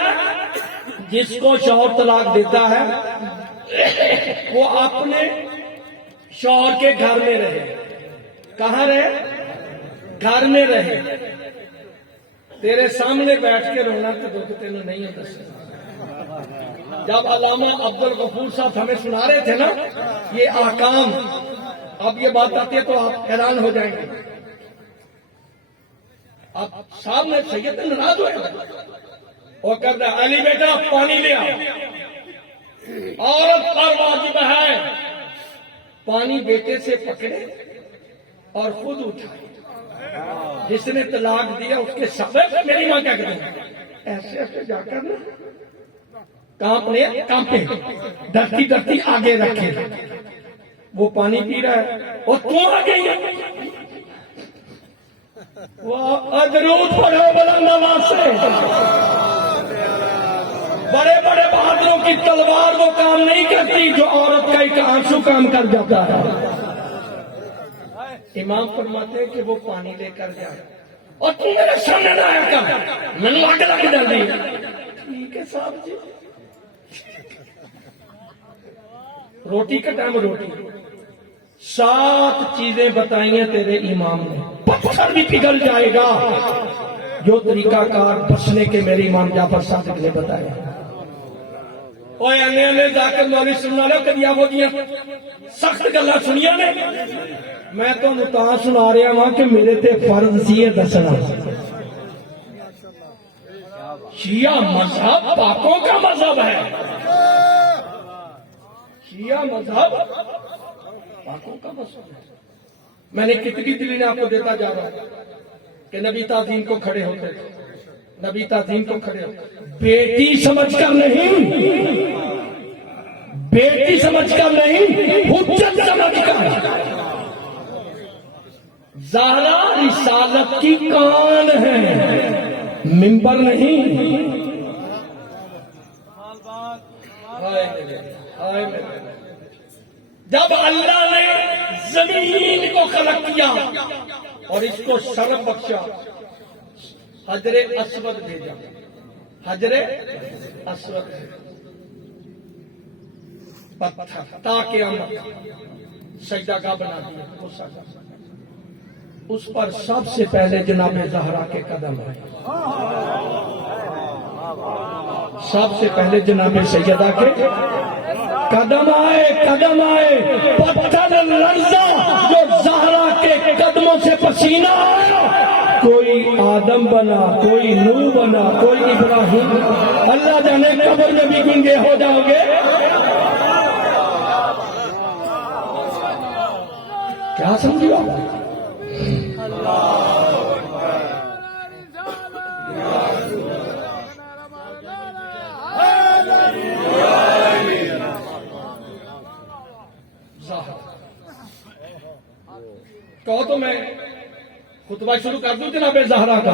جس کو شوہر طلاق دیتا ہے وہ اپنے شوہر کے گھر میں رہے. کہاں رہے؟ گھر میں رہے. تیرے سامنے بیٹھ کے رونا تو دکھ تینوں نہیں ہوتا. جب علامہ عبد الغفور صاحب ہمیں سنا رہے تھے نا یہ احکام، اب یہ بات آتی ہے تو آپ حیران ہو جائیں گے. اب صاحب نے سید ناراض ہوئے اور کہتا ہے علی بیٹا پانی لے آؤ. عورت پر واجب ہے پانی بیٹے سے پکڑے اور خود اٹھائے. جس نے طلاق دیا اس کے سبب میری ماں کیا کریں ایسے ایسے جا کر نا کانپے ڈرتی ڈرتی آگے رکھے. وہ پانی پی رہا ہے اور تم آ گئی ہے. وہ درود پڑھو بلند آواز سے. بڑے بڑے بہادروں کی تلوار وہ کام نہیں کرتی جو عورت کا ایک آنسو کام کر جاتا ہے. امام فرماتے ہیں کہ وہ پانی لے کر جائے اور تم میرے سامنے نہ آیا کر میں نے آگے لگے ڈال دی. ٹھیک ہے صاحب جی. روٹی کا ٹائم روٹی 7 چیزیں بتائی ہیں تیرے امام نے. پتھر بھی پگھل جائے گا جو طریقہ کار بچنے کے میرے امام جعفر صادق نے بتایا. اوے انے ذاکر مولوی سننا لو کدی آ جیاں سخت گلاں سنیاں نے. میں تو تاں سنا رہا ہاں کہ میرے تے فرض سی ہے دسنا. شیعہ مذہب پاکوں کا مذہب ہے. شیعہ مذہب پاکوں کا مذہب ہے. میں نے کتنی دلیلیں آپ کو دیتا جا رہا ہوں کہ نبی تعظیم کو کھڑے ہوتے تھے. نبی تعظیم کو کھڑے ہوتے بیٹی سمجھ کر نہیں، بیٹی سمجھ کر نہیں، حجت سمجھ کر. زہرا رسالت کی کان ہے منبر نہیں. جب اللہ نے زمین کو خلق کیا اور اس کو شرف بخشا حجر اسود بھیجا. حجر اسود پتھر تاکہ ہم سجدہ گاہ بنا دیا. اس پر سب سے پہلے جناب زہرا کے قدم آئے. سب سے پہلے جناب سیدہ کے قدم آئے. قدم آئے پتھر لرزا جو زہرا کے قدموں سے پسینہ آیا. کوئی آدم بنا، کوئی نوح بنا، کوئی ابراہیم. اللہ جانے قبر میں بھی گنگے ہو جاؤ گے. کیا سمجھو آپ؟ کہو تو میں خطبہ شروع کر دوں جناب زہرا کا.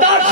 10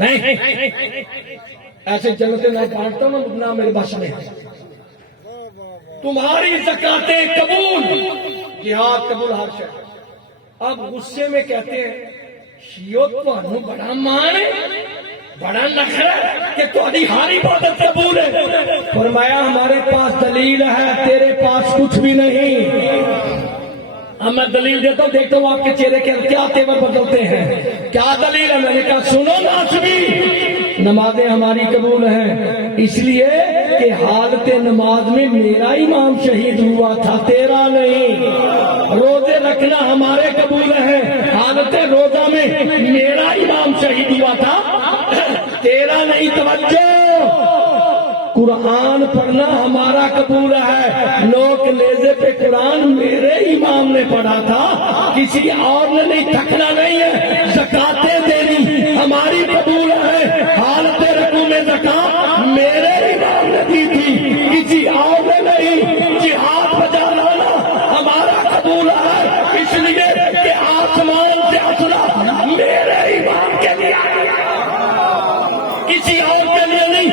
نہیں ایسے جنتیں نہ بانٹتا ہوں نہ میرے بس میں ہے. تمہاری زکاتیں قبول، جہاد قبول ہر شے. اب غصے میں کہتے ہیں شیعو تمہوں بڑا مان ہے، بڑا نخرا کہ تمہاری ہر عبادت قبول ہے. فرمایا ہمارے پاس دلیل ہے، تیرے پاس کچھ بھی نہیں. اب میں دلیل دیتا ہوں، دیکھتا ہوں آپ کے چہرے کے کیا تیور بدلتے ہیں. کیا دلیل ہے؟ میں نے کہا سنو ناسبی، نمازیں ہماری قبول ہیں اس لیے کہ حالت نماز میں میرا امام شہید ہوا تھا، تیرا نہیں. روزے رکھنا ہمارے قبول ہیں، حالت روزہ میں میرا امام شہید ہوا تھا، تیرا نہیں. توجہ، قرآن پڑھنا ہمارا قبول ہے، لوک لیزے پہ قرآن میرے امام نے پڑھا تھا، کسی اور نے نہیں. تھکنا نہیں ہے. زکاتیں دینی ہماری قبول ہے، حالت رکوع میں زکات میرے امام نے دی تھی، کسی اور نے نہیں. جہاد بجا لانا ہمارا قبول ہے اس لیے کہ آسمان سے اسلحہ میرے امام کے لیے کسی اور کے لیے نہیں.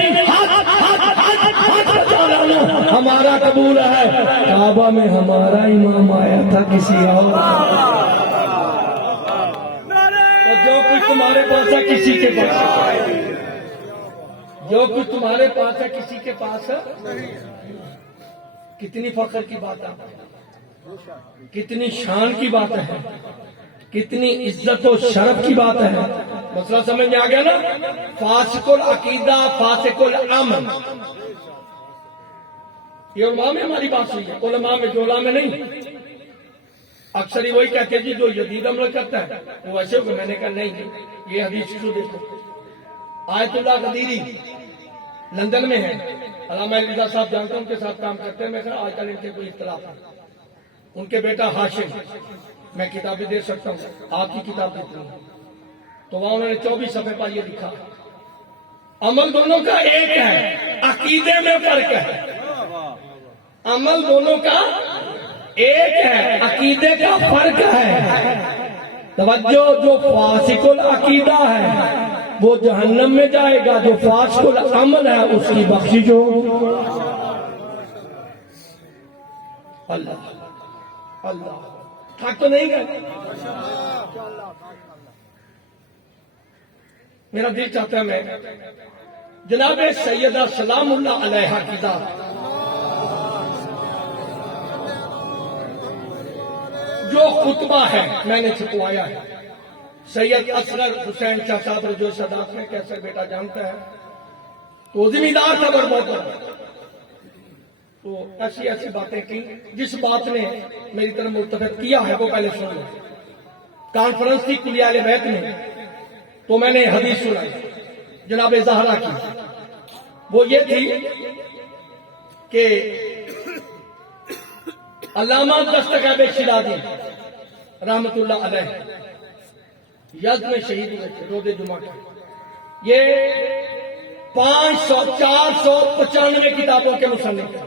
ہمارا قبول ہے. کعبہ میں ہمارا امام آیا تھا، کسی اور. اور جو کچھ تمہارے پاس ہے کسی کے پاس ہے، جو کچھ تمہارے پاس ہے کسی کے پاس ہے. کتنی فخر کی بات ہے، کتنی شان کی بات ہے، کتنی عزت و شرف کی بات ہے. مسئلہ سمجھ میں آ گیا نا. فاسق العقیدہ، فاسق العمل، یہ علماء میں ہماری بات ہوئی ہے. علماء میں جولا میں نہیں. اکثر ہی وہی کہتے ہیں جی جو جدید عمل کرتا ہے وہ ایسے ہوگا. میں نے کہا نہیں، یہ حدیث شروع دیکھو. آیت اللہ قدیری لندن میں ہے، علامہ علیزہ صاحب جانتا ہوں ان کے ساتھ کام کرتے ہیں. میں کہا آج کل ان کے کوئی اختلاف ہے. ان کے بیٹا ہاشم، میں کتابیں دے سکتا ہوں، آپ کی کتاب دیتی ہوں. تو وہاں انہوں نے 24 صفحے پر یہ لکھا عمل دونوں کا ایک ہے، عقیدے میں فرق ہے. عمل دونوں کا ایک ہے، عقیدے کا فرق ہے. توجہ، جو فاسق العقیدہ ہے وہ جہنم میں جائے گا، جو فاسق العمل ہے اس کی بخشش ہو. اللہ اللہ، تھک تو نہیں گئے؟ میرا دل چاہتا ہے میں جناب سیدہ سلام اللہ علیہا کی ذات جو خطبہ ہے میں نے چھپوایا ہے. سید اصغر حسین شاہ صاحب رجوع سادات میں کیسے بیٹا جانتا ہے تو زمیندار تھا بہت بڑا. تو ایسی ایسی باتیں کی جس بات نے میری طرف ملتفت کیا ہے وہ پہلے سن لو. کانفرنس تھی کلیہ اہل بیت میں، تو میں نے حدیث سنائی جناب زہرا کی. وہ یہ تھی کہ علامہ دستگیب شیرازی رحمت اللہ علیہ یزد میں شہید ہوئے تھے روز جمعہ کا. یہ 495 کتابوں کے مصنف ہیں.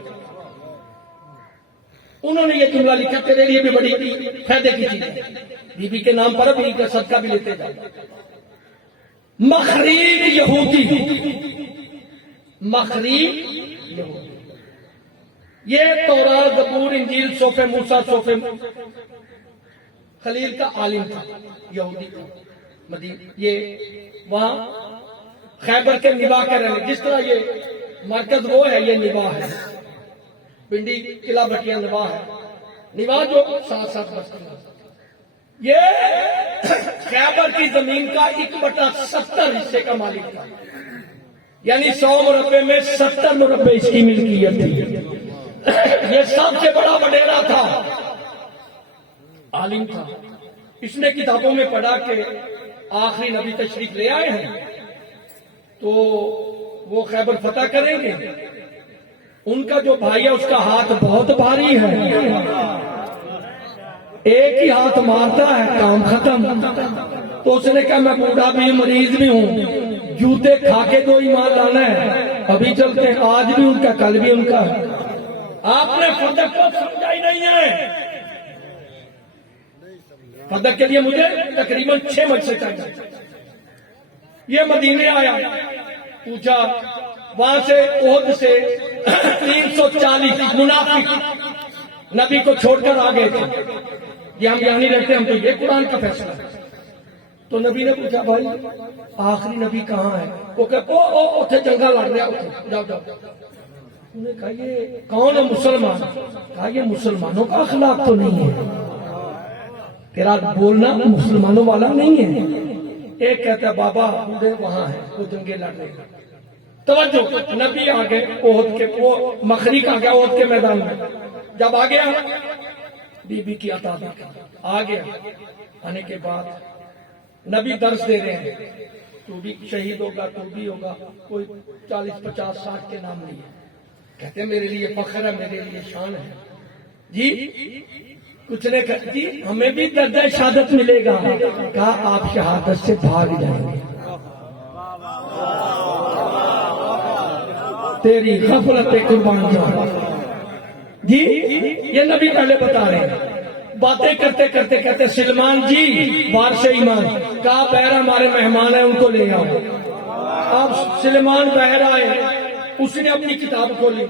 انہوں نے یہ جملہ لکھا، تیرے لیے بھی بڑی فائدے کی چیز ہے، بی بی کے نام پر بھی کا صدقہ بھی لیتے جائے. مخریب یہودی، مخریب یہودی، یہ تورات، زبور، انجیل، صحف موسیٰ، صحف خلیل کا عالم تھا، یہودی تھا. مدینہ، یہ وہاں خیبر کے نبا کے رہنے، جس طرح یہ مرکز وہ ہے، یہ نبا ہے. پنڈی قلعہ بٹیا نبا ہے. نبا جو 7 بستی ہے. یہ خیبر کی زمین کا 1/70 حصے کا مالک تھا، یعنی 100 مربع میں 70 مربع اس کی ملکیت تھی. یہ سب سے بڑا وڈیرا تھا، عالم تھا. اس نے کتابوں میں پڑھا کہ آخری نبی تشریف لے آئے ہیں تو وہ خیبر فتح کریں گے. ان کا جو بھائی ہے اس کا ہاتھ بہت بھاری ہے، ایک ہی ہاتھ مارتا ہے کام ختم. تو اس نے کہا میں بوڑھا بھی مریض بھی ہوں، جوتے کھا کے تو ایمان لانا ہے، ابھی چلتے ہیں. آج بھی ان کا، کل بھی ان کا. آپ نے فدق کو سمجھا ہی نہیں ہے. فدق کے لیے مجھے تقریباً 6 مجلسیں چاہیے. یہ مدینے آیا، پوچھا وہاں سے احد سے 340 منافق نبی کو چھوڑ کر آ گئے تھے کہ ہم یہاں نہیں رہتے، ہم تو یہ قرآن کا فیصلہ ہے۔ تو نبی نے پوچھا بھائی آخری نبی کہاں ہے؟ وہ کہتے اتنے جنگا لڑ رہا، جاؤ جاؤ۔ انہوں نے کہا یہ کون ہے؟ مسلمان۔ کہا یہ مسلمانوں کا اخلاق تو نہیں ہے، تیرا بولنا مسلمانوں والا نہیں ہے۔ ایک کہتا ہے بابا بوڑھے وہاں ہیں، وہ جنگیں لڑ رہے ہیں۔ توجہ، نبی آگے احد کے، وہ مخرق آ گیا احد کے میدان میں۔ جب آ گیا بی بی کی عطا آ گیا، آنے کے بعد نبی درس دے رہے ہیں، تو بھی شہید ہوگا، تو بھی ہوگا، کوئی 40 50 60 کے نام نہیں ہے۔ کہتے ہیں میرے لیے فخر ہے، میرے لیے شان ہے جی۔ کچھ نے کہا جی ہمیں بھی درجہ شہادت ملے گا۔ کہا آپ شہادت سے بھاگ جائیں گے، تیری غفلت قربان جاؤں جی۔ یہ نبی پہلے بتا رہے ہیں۔ باتیں کرتے کرتے کہتے سلمان جی وارث ایمان، کہا بہر ہمارے مہمان ہیں ان کو لے آؤ۔ اب سلمان بہر آئے، اس نے اپنی کتاب کھولی،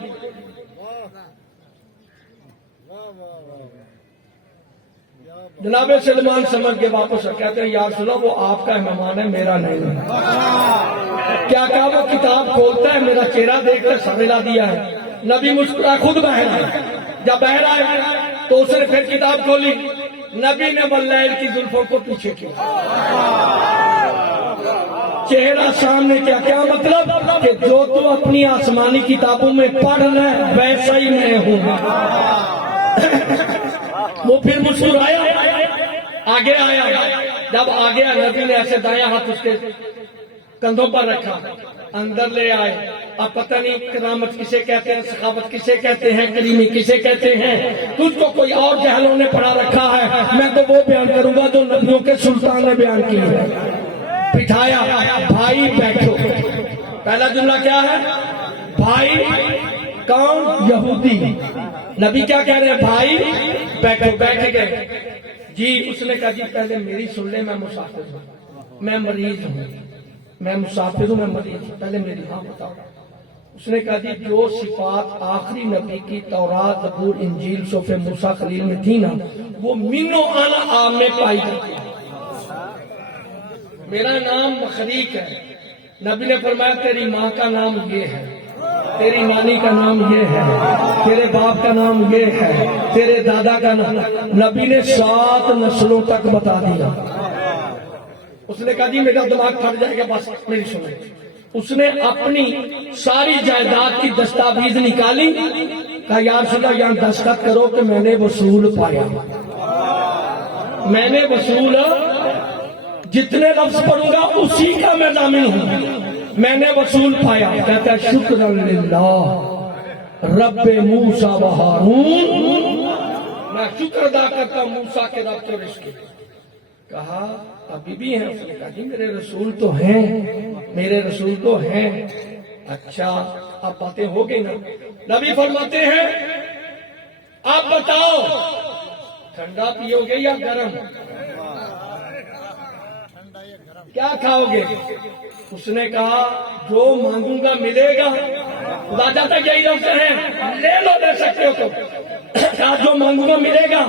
جناب سلمان سمجھ کے واپس کہتے ہیں یا سنا وہ آپ کا مہمان ہے، میرا نہیں ہے۔ کیا کہا؟ وہ کتاب کھولتا ہے، میرا چہرہ دیکھ کر سر ہلا دیا ہے۔ نبی مسکرا، خود بہر آئے۔ جب بہر آئے تو اس نے پھر کتاب کھولی، نبی نے واللیل کی زلفوں کو پیچھے کیا، چہرہ سامنے کیا۔ کیا مطلب؟ کہ جو تو اپنی آسمانی کتابوں میں پڑھ رہا ہے ویسا ہی میں ہوں۔ وہ پھر مسکرایا، آگے آیا۔ جب آگے آیا نبی نے ایسے دایاں ہاتھ اس کے کندھوں پر رکھا، اندر لے آئے۔ اب پتہ نہیں کرامت کسے کہتے ہیں، سخاوت کسے کہتے ہیں، کریمی کسے کہتے ہیں، تجھ کو کوئی اور جہلوں نے پڑھا رکھا ہے، میں تو وہ بیان کروں گا جو نبیوں کے سلطان نے بیان کی ہے۔ بٹھایا، بھائی بیٹھو۔ پہلا جملہ کیا ہے؟ بھائی کون؟ یہودی۔ نبی کیا کہہ رہے ہیں؟ بھائی بیٹھو۔ بیٹھ گئے جی۔ اس نے کہا جی پہلے میری سن لے، میں مسافر ہوں، میں مریض ہوں، میں مسافر ہوں، میں مریض ہوں، پہلے میری ہاں بتاؤ۔ اس نے کہا جی جو صفات آخری نبی کی تورات، زبور، انجیل، صحف موسیٰ، خلیل میں تھی نا، وہ منو ان عام میں پائی جاتی ہے۔ میرا نام مخریق ہے، نبی نے فرمایا تیری ماں کا نام یہ ہے، تیری نانی کا نام یہ ہے، تیرے باپ کا نام یہ ہے، تیرے دادا کا نام۔ نبی نے 7 نسلوں تک بتا دیا۔ اس نے کہا جی میرا دماغ پھٹ جائے گا، بس میری سنیں۔ اس نے اپنی ساری جائیداد کی دستاویز نکالی، کہا یا رسول اللہ یہاں دستخط کرو کہ میں نے وصول پایا، میں نے وصول، جتنے لفظ پڑھوں گا اسی کا میں ضامن ہوں، میں نے وصول پایا۔ کہتا ہے شکرا للہ رب موسیٰ و ہارون، میں شکر ادا کرتا ہوں موسیٰ کے رب کے رشتے۔ کہا ابھی بھی ہیں؟ اس نے کہا جی میرے رسول تو ہیں، میرے رسول تو ہیں۔ اچھا اب باتیں ہو گئی نا۔ نبی فرماتے ہیں آپ بتاؤ ٹھنڈا پیو گے یا گرم؟ کیا کھاؤ گے؟ اس نے کہا جو مانگوں گا ملے گا۔ خدا جاتا یہی لفظ ہیں، لے لو دے سکتے ہو تو۔ کہا جو مانگوں گا ملے گا۔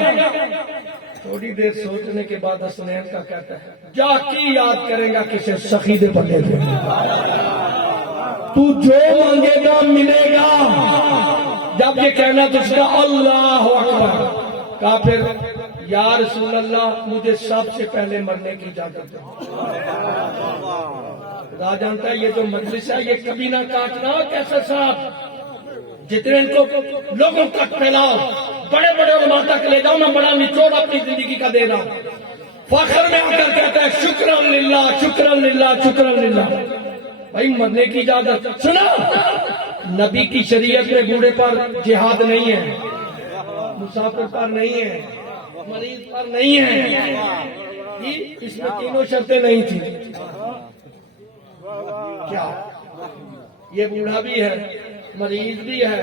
تھوڑی دیر سوچنے کے بعد حسنین کا کہتا ہے جا کی یاد کرے گا کسے سخی دے بندے تھے، تو جو مانگے گا ملے گا۔ جب یہ کہنا تو اس کا اللہ اکبر۔ کہا پھر یا رسول اللہ مجھے سب سے پہلے مرنے کی اجازت دو۔ خدا جانتا ہے یہ جو مجلس ہے یہ کبھی نہ کاٹنا کیسا صاحب، جتنے ان کو لوگوں تک پھیلاؤ، بڑے بڑے علماء تک لے جاؤ، میں بڑا نچوڑ اپنی زندگی کا دے رہا ہوں۔ فخر میں آ کر کہتا ہے شکرا للہ، شکرا للہ، شکرا للہ۔ بھائی مرنے کی اجازت سنا، نبی کی شریعت میں بوڑھے پر جہاد نہیں ہے، مسافر پر نہیں ہے، مریض پر نہیں ہے، اس میں تینوں شرطیں نہیں تھی۔ کیا یہ بوڑھا بھی ہے، مریض بھی ہے،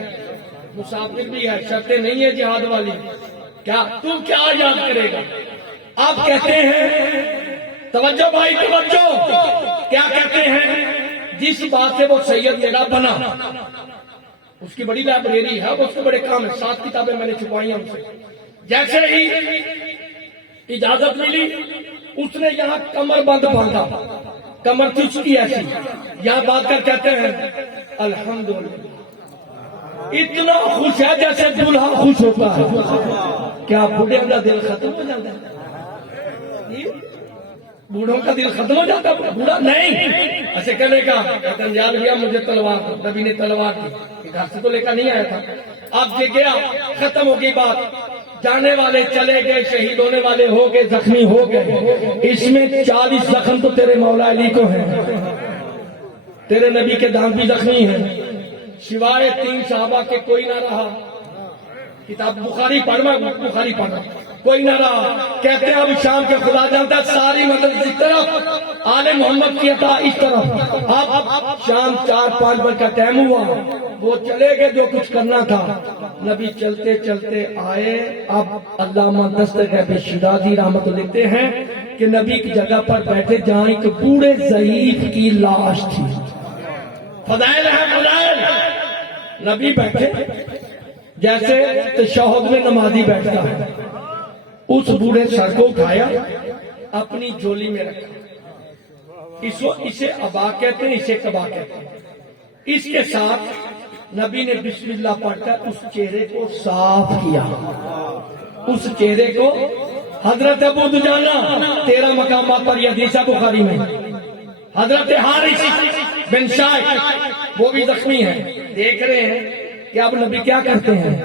مسافر بھی ہے، شرطیں نہیں ہے جہاد والی؟ کیا تو کیا یاد کرے گا؟ آپ کہتے ہیں توجہ بھائی توجہ، کیا کہتے ہیں؟ جس بات سے وہ سید میرا بنا، اس کی بڑی لائبریری ہے، اس کے بڑے کام ہے، 7 کتابیں میں نے چھپوائی ہیں ان سے۔ جیسے ہی اجازت ملی اس نے یہاں کمر بند باندھا، کمر تھی اس کی ایسی، یہاں باندھ کر کہتے ہیں الحمدللہ، اتنا خوش ہے جیسے دلہا خوش ہوتا ہے۔ کیا بوڑھے کا دل ختم ہو جاتا ہے؟ بوڑھوں کا دل ختم ہو جاتا ہے؟ بوڑھا نہیں، ایسے کہنے کا کہتے ہیں یاد گیا مجھے تلوار دو، نبی نے تلوار دی، گھر سے تو لے کر نہیں آیا تھا، اب یہ گیا، ختم ہو گئی بات، جانے والے چلے گئے، شہید ہونے والے ہو گئے، زخمی ہو گئے، اس میں 40 زخم تو تیرے مولا علی کو ہیں، تیرے نبی کے دانت بھی زخمی ہیں، سوائے 3 صحابہ کے کوئی نہ رہا۔ کتاب بخاری پڑھنا، بخاری پڑھنا، کوئی نہ رہا۔ کہتے ہیں اب شام کے خدا جانتا ہے، ساری مدد اس طرف، آل محمد کی عطا اس طرف۔ اب شام 4-5 بجے کا ٹائم ہوا، وہ چلے گئے جو کچھ کرنا تھا، نبی چلتے چلتے آئے۔ اب علامہ دستگیر شیرازی رحمت لکھتے ہیں کہ نبی کی جگہ پر بیٹھے جہاں ایک بوڑھے ضعیف کی لاش تھی۔ فضائل ہے فضائل، نبی بیٹھے جیسے تشہد میں نمازی بیٹھتا ہے، اس بوڑھے سر کو اٹھایا، اپنی جھولی میں رکھا، اسے ابا کہتے ہیں، اسے کبا کہتے ہیں۔ اس کے ساتھ نبی نے بسم اللہ پڑھ کر اس چہرے کو صاف کیا، اس چہرے کو۔ حضرت ابو دجانہ 13 مقامات پر یہ حدیث ہے بخاری میں۔ حضرت حارث بن شائق وہ بھی زخمی ہیں، دیکھ رہے ہیں کہ اب نبی کیا کرتے ہیں،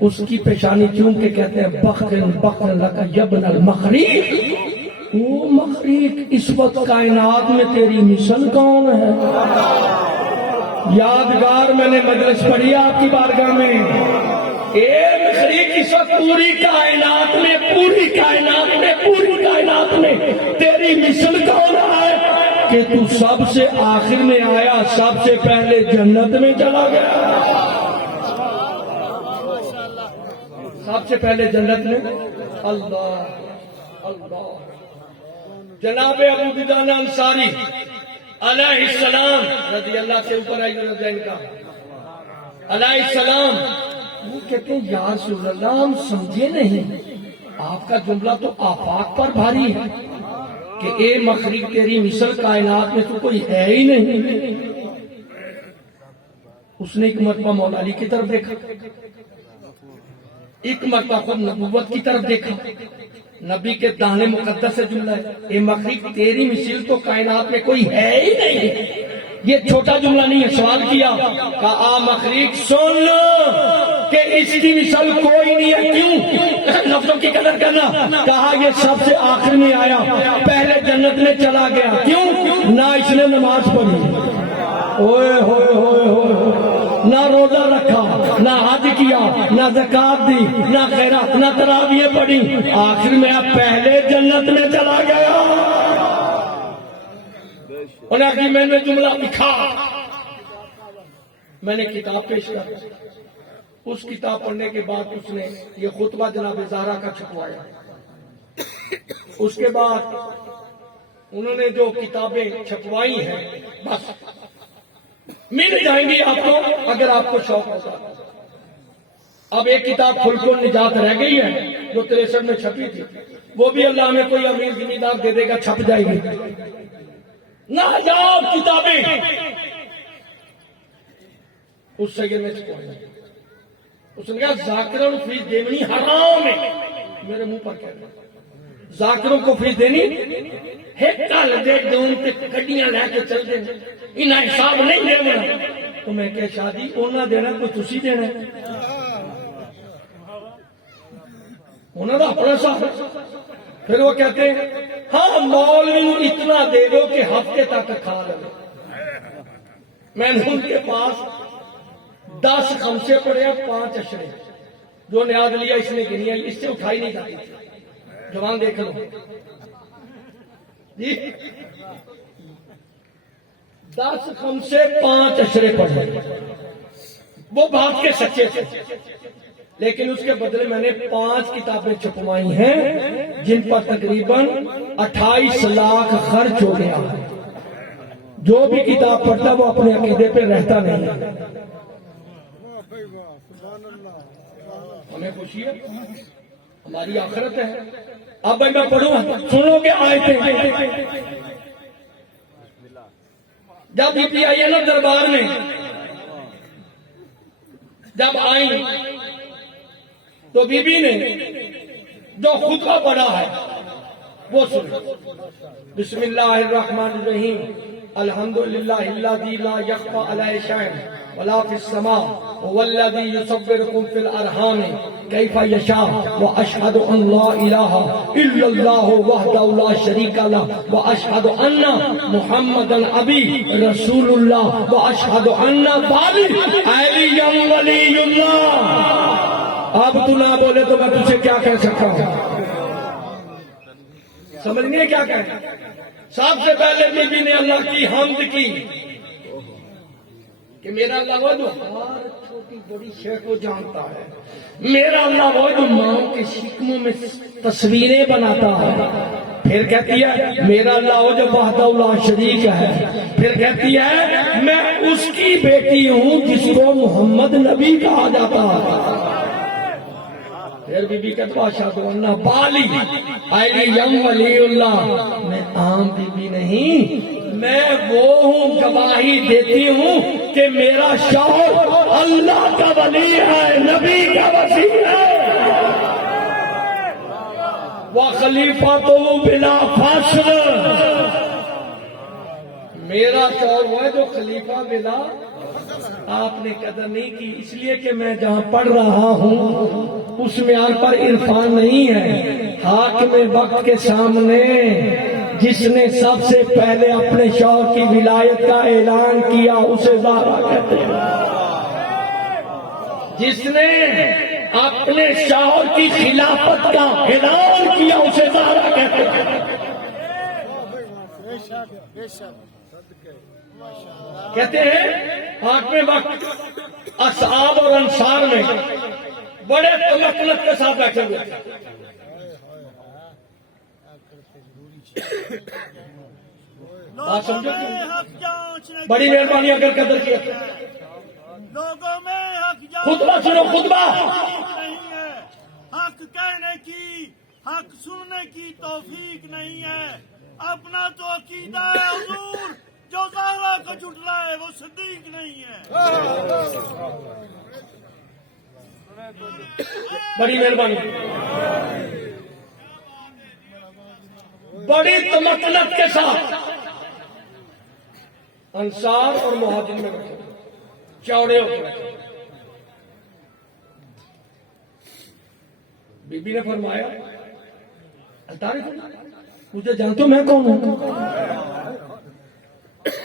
اس کی پیشانی چوم کے کہتے ہیں بخن بخن لکا یبن المخریق، وہ مخریق اس وقت کائنات میں تیری مثل کون ہے؟ یادگار میں نے مجلس پڑھی آپ کی بارگاہ میں، اے مخریق اس وقت پوری کائنات میں، پوری کائنات میں، پوری کائنات میں تیری مثل کون ہے کہ تو سب سے آخر میں آیا، سب سے پہلے جنت میں چلا گیا، سب سے پہلے جنت میں۔ اللہ اللہ، جناب ابو دجانہ انصاری علیہ السلام رضی اللہ سے اوپر آئی رضین کا علیہ السلام، وہ کہتے ہیں یا رسول اللہ ہم سمجھے نہیں، آپ کا جملہ تو آفاق پر بھاری ہے کہ اے مخریق تیری مثل کائنات میں تو کوئی ہے ہی نہیں۔ اس نے ایک مرتبہ مولا علی کی طرف دیکھا، ایک مرتبہ خود نبوت کی طرف دیکھا، نبی کے دانے مقدس سے جملہ ہے اے مخریق تیری مثل تو کائنات میں کوئی ہے ہی نہیں۔ یہ چھوٹا جملہ نہیں ہے، سوال کیا، کہا مخریق سن کہ اس کی مثل کوئی نہیں ہے، کیوں؟ لفظوں کی قدر کرنا، کہا یہ سب سے آخر میں آیا، پہلے جنت میں چلا گیا، کیوں؟ نہ اس نے نماز پڑھی، اوئے ہوئے ہوئے ہوئے، نہ روزہ رکھا، نہ حج کیا، نہ زکات دی، نہ خیرات، نہ تراویح پڑھی، آخر میں اب پہلے جنت میں چلا گیا۔ انہیں کہ میں نے جملہ لکھا، میں نے کتاب پیش کر، اس کتاب پڑھنے کے بعد اس نے یہ خطبہ جناب زہرا کا چھپوایا، اس کے بعد انہوں نے جو کتابیں چھپوائی ہیں بس مل جائیں گی آپ کو اگر آپ کو شوق ہوتا۔ اب ایک کتاب خلق النجات رہ گئی ہے جو 63 میں چھپی تھی، وہ بھی اللہ میں کوئی امیر زمیندار دے دے گا، چھپ جائے گی۔ نایاب کتابیں اس سید میں چھپوائی، اس نے کہا ذاکروں کو فیس دینی حرام ہے، میرے منہ پر کہہ رہا، ذاکروں کو فیس دینی ہے، کل دے دون تے گڈیاں لے کے چل دیں، انہیں حساب نہیں دینا۔ تو میں کہ شادی انہاں دینا کوئی تسی دینا، انہاں دا اپنا صاحب۔ پھر وہ کہتے ہیں ہاں مولوی کو اتنا دے دو کہ ہفتے تک کھا لے۔ میں نے ان کے پاس 10 خمسے پڑے ہیں، 5 اشرے، جو نیاز لیا اس نے گنی ہے، اس سے اٹھائی نہیں جاتی، جوان دیکھ لو جی، 10 خمسے 5 اشرے پڑے، وہ بات کے سچے تھے۔ لیکن اس کے بدلے میں نے 5 کتابیں چھپوائی ہیں جن پر تقریباً 28 لاکھ خرچ ہو گیا ہے. جو بھی کتاب پڑھتا وہ اپنے عقیدے پہ رہتا نہیں ہے. ہمیں خوشی ہے، ہماری آخرت ہے. اب بھائی میں پڑھوں، سنو گے آیتیں. جب بی بی آئی ہے نا دربار میں، جب آئی تو بی بی نے جو خطبہ پڑھا ہے وہ سنو. بسم اللہ الرحمن الرحیم. الحمدللہ الذی لا یخفی علیہ شیء ولا فی السماء هو الذی یصورکم فی الارحام کیف یشاء واشهد ان لا الہ الا اللہ وحدہ لا شریک لہ واشهد ان محمدا عبدہ رسول اللہ واشهد ان بالی علی ولی اللہ. اب تو نہ بولے تو میں تجھے کیا کہہ سکتا ہوں؟ سمجھنے کیا کہہ؟ سب سے پہلے بی بی نے اللہ کی حمد کی کہ میرا اللہ وہ جو ہر چھوٹی بڑی شے کو جانتا ہے. میرا اللہ وہ جو ماں کے شکموں میں تصویریں بناتا ہے. پھر کہتی ہے میرا اللہ وہ جو وحدہ لا شریک ہے. پھر کہتی ہے میں اس کی بیٹی ہوں جس کو محمد نبی کہا جاتا ہے. پھر بی بی کہتا اشہد ان بالی علی ولی اللہ. میں عام بی بی نہیں، میں وہ ہوں گواہی دیتی ہوں کہ میرا شوہر اللہ کا ولی ہے، نبی کا وسیع ہے. وخلیفۃ بلا فصل. میرا شوہر وہ ہے جو خلیفہ بلا. آپ نے قدر نہیں کی اس لیے کہ میں جہاں پڑھ رہا ہوں اس معیار پر عرفان نہیں ہے. حاکم وقت کے سامنے جس نے سب سے پہلے اپنے شوہر کی ولایت کا اعلان کیا اسے زہرا کہتے ہیں. جس نے اپنے شوہر کی خلافت کا اعلان کیا اسے زہرا کہتے ہیں. کہتے ہیں حاکم وقت اصحاب اور انصار میں بڑے تمکنت کے ساتھ بیٹھے ہوئے تھے. بات سمجھو، بڑی مہربانی اگر قدر کیا لوگوں میں حق خطبہ سنو. خطبہ نہیں ہے، حق کہنے کی، حق سننے کی توفیق نہیں ہے. اپنا تو عقیدہ ہے حضور، جو زہرا کو جھٹلا ہے وہ صدیق نہیں ہے. بڑی مہربانی. بڑی تمکنت کے ساتھ انصار اور مہاجر میں بیٹھے چوڑے ہو کے بیٹھے. بی بی نے فرمایا مجھے جانتے ہو میں کون ہوں؟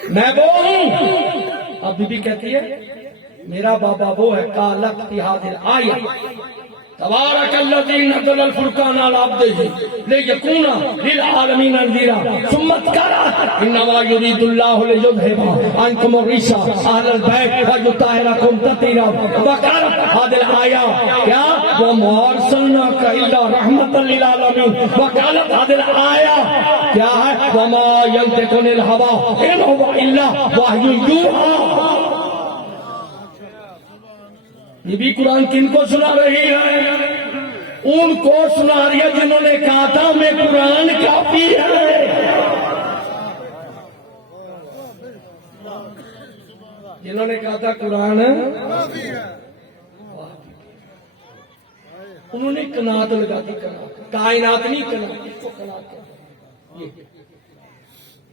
میں وہ ہوں. اب بی بی کہتی ہے میرا بابا وہ ہے قالت فی هذه الآیہ تبارک الذی نزل الفرقان علی عبدہ لیکون للعالمین نذیرا ثم قرأ انما یرید اللہ لیذھب عنکم الرجس اہل البیت ویطہرکم تطہیرا. وقال هذه الآیہ کیا وما ارسلناک الا رحمۃ للعالمین. وقالت هذه الآیہ کیا ہے وما ینطق عن الہوی ان هو الا وحی یوحی. یہ بھی قرآن کن کو سنا رہی ہے؟ ان کو سنا رہی ہے جنہوں نے کہا تھا میں قرآن کافی ہے. جنہوں نے کہا تھا قرآن انہوں نے کنات لگا دی. کائنات نہیں کنات.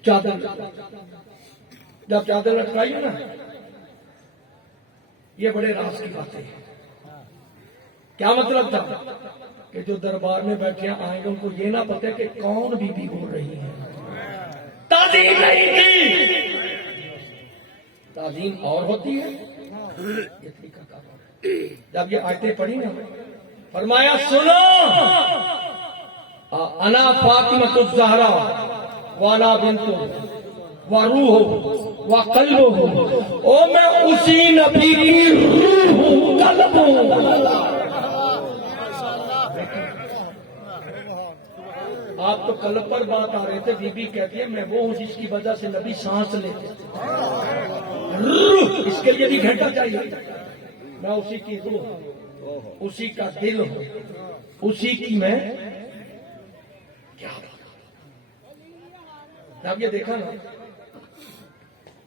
چادر جب چادر لٹکائی ہے نا یہ بڑے راز کی باتیں ہیں. کیا مطلب تھا کہ جو دربار میں بیٹھے آئیں گے ان کو یہ نہ پتہ کہ کون بی بی بول رہی ہے. تعظیم نہیں تھی. تعظیم اور ہوتی ہے یہ طریقہ کار. جب یہ آیتیں پڑھی نا فرمایا سنو انا فاطمۃ الزہرا وانا بنت وروح وقلب ہوں. او میں اسی نبی کی روح ہوں، قلب ہوں. تو کلب پر بات آ رہے تھے، بی بی کہتی ہے میں وہ ہوں جس کی وجہ سے نبی سانس لیتے روح، اس کے لیے بھی گھنٹہ چاہیے، میں اسی کی روح ہوں، اسی کا دل ہوں، اسی کی میں کیا اب یہ دیکھا نا،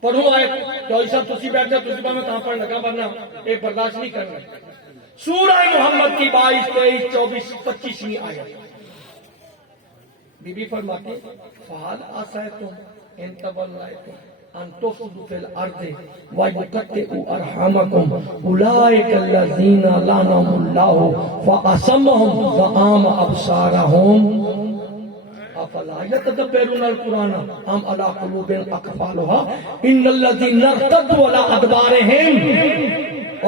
پڑھو آئے چوئی صاحب تسی بیٹھے تسی میں کہاں پڑھ لگا ورنہ ایک برداشت نہیں کرنا۔ سورہ محمد کی 22، 23، 24، 25 آیت بی بی فرماتی فَهَلْ عَصَيْتُمْ إِن تَوَلَّيْتُمْ أَن تُفْسِدُوا فِي الْأَرْضِ وَتُقَطِّعُوا أَرْحَامَكُمْ أُولَٰئِكَ الَّذِينَ لَعَنَهُمُ اللَّهُ فَأَصَمَّهُمْ وَأَعْمَىٰ أَبْصَارَهُمْ افلا يتدبرون القرآن ام على قلوب اقفالها ان الذين ارتدوا على ادبارهم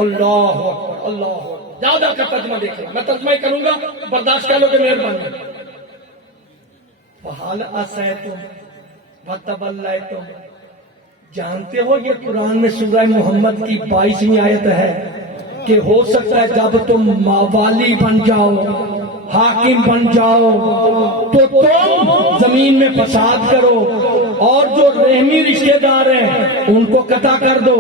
اللہ اکبر اللہ اکبر۔ زیادہ کا ترجمہ دیکھیں، میں ترجمہ ہی کروں گا، برداشت کر لو کہ مہربانی۔ فَهَلْ عَصَيْتُمْ وَتَوَلَّيْتُمْ، جانتے ہو یہ قرآن میں سورہ محمد کی 22ویں آیت ہے کہ ہو سکتا ہے جب تم موالی بن جاؤ، حاکم بن جاؤ تو تم زمین میں فساد کرو اور جو رحمی رشتہ دار ہیں ان کو قطع کر دو۔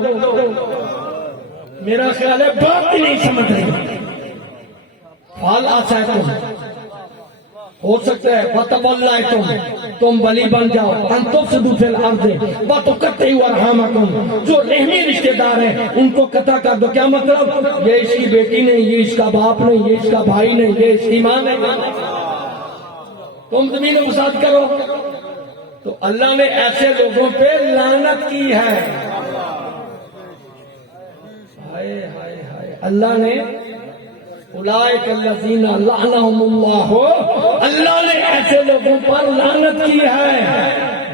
میرا خیال ہے بات ہی نہیں سمجھ رہے۔ فَهَلْ عَصَيْتُمْ، ہو سکتا ہے وَتَوَلَّيْتُمْ، تم ولی بن جاؤ، أَن تُفْسِدُوا فِي الْأَرْضِ وَتُقَطِّعُوا أَرْحَامَكُمْ، جو رحمی رشتہ دار ہیں ان کو قطع کر دو۔ کیا مطلب؟ یہ اس کی بیٹی نہیں، یہ اس کا باپ نہیں، یہ اس کا بھائی نہیں، یہ اس کی ماں نہیں، تم زمین میں فساد کرو۔ تو اللہ نے ایسے لوگوں پہ لعنت کی ہے۔ ہائے ہائے ہائے، اللہ نے اولئک الذین لعنہم اللہ، اللہ نے ایسے لوگوں پر لعنت کی ہے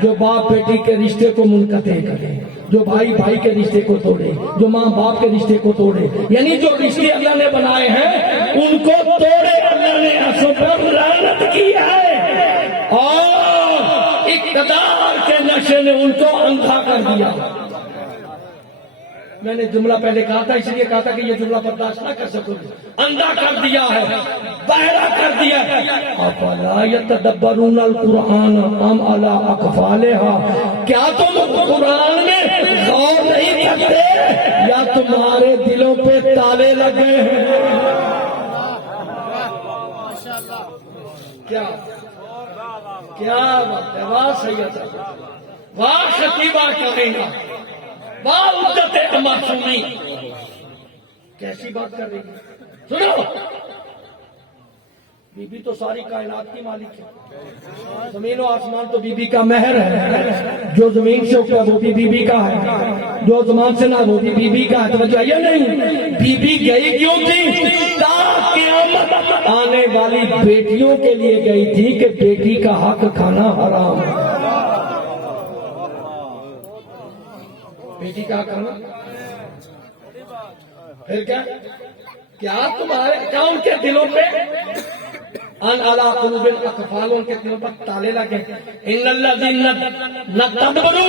جو باپ بیٹی کے رشتے کو منقطع کرے، جو بھائی بھائی کے رشتے کو توڑے، جو ماں باپ کے رشتے کو توڑے، یعنی جو رشتے اللہ نے بنائے ہیں ان کو توڑے۔ اللہ نے ایسوں پر لعنت کی ہے اور اقتدار کے نشے نے ان کو اندھا کر دیا۔ میں نے جملہ پہلے کہا تھا، اس لیے کہا تھا کہ یہ جملہ برداشت نہ کر سکوں، اندھا کر دیا ہے، بہرا کر دیا ہے۔ افلا یتدبرون القرآن ام علی اقفالها، کیا تم قرآن میں غور نہیں کرتے یا تمہارے دلوں پہ تالے لگے ہیں؟ کیا کیا بات ہے، واہ سید، واہ خطیبہ کہینا، عدت معصومی، کیسی بات کر رہی ہے؟ سنو، بی بی تو ساری کائنات کی مالک ہے، زمین و آسمان تو بی بی کا مہر ہے، جو زمین سے اوپر وہ بھی بی بی کا ہے، جو آسمان سے نہ وہ بھی بی بی کا ہے۔ توجہ ہے یا نہیں؟ بی بی گئی کیوں تھی؟ تا قیامت آنے والی بیٹیوں کے لیے گئی تھی کہ بیٹی کا حق کھانا حرام ہے، بیٹی کا کھانا۔ پھر کیا تمہارے کیا ان کے دلوں پہ ان علی قلوب اقفالها، ان کے دلوں پر تالے لگے؟ ان الذین تدبروا،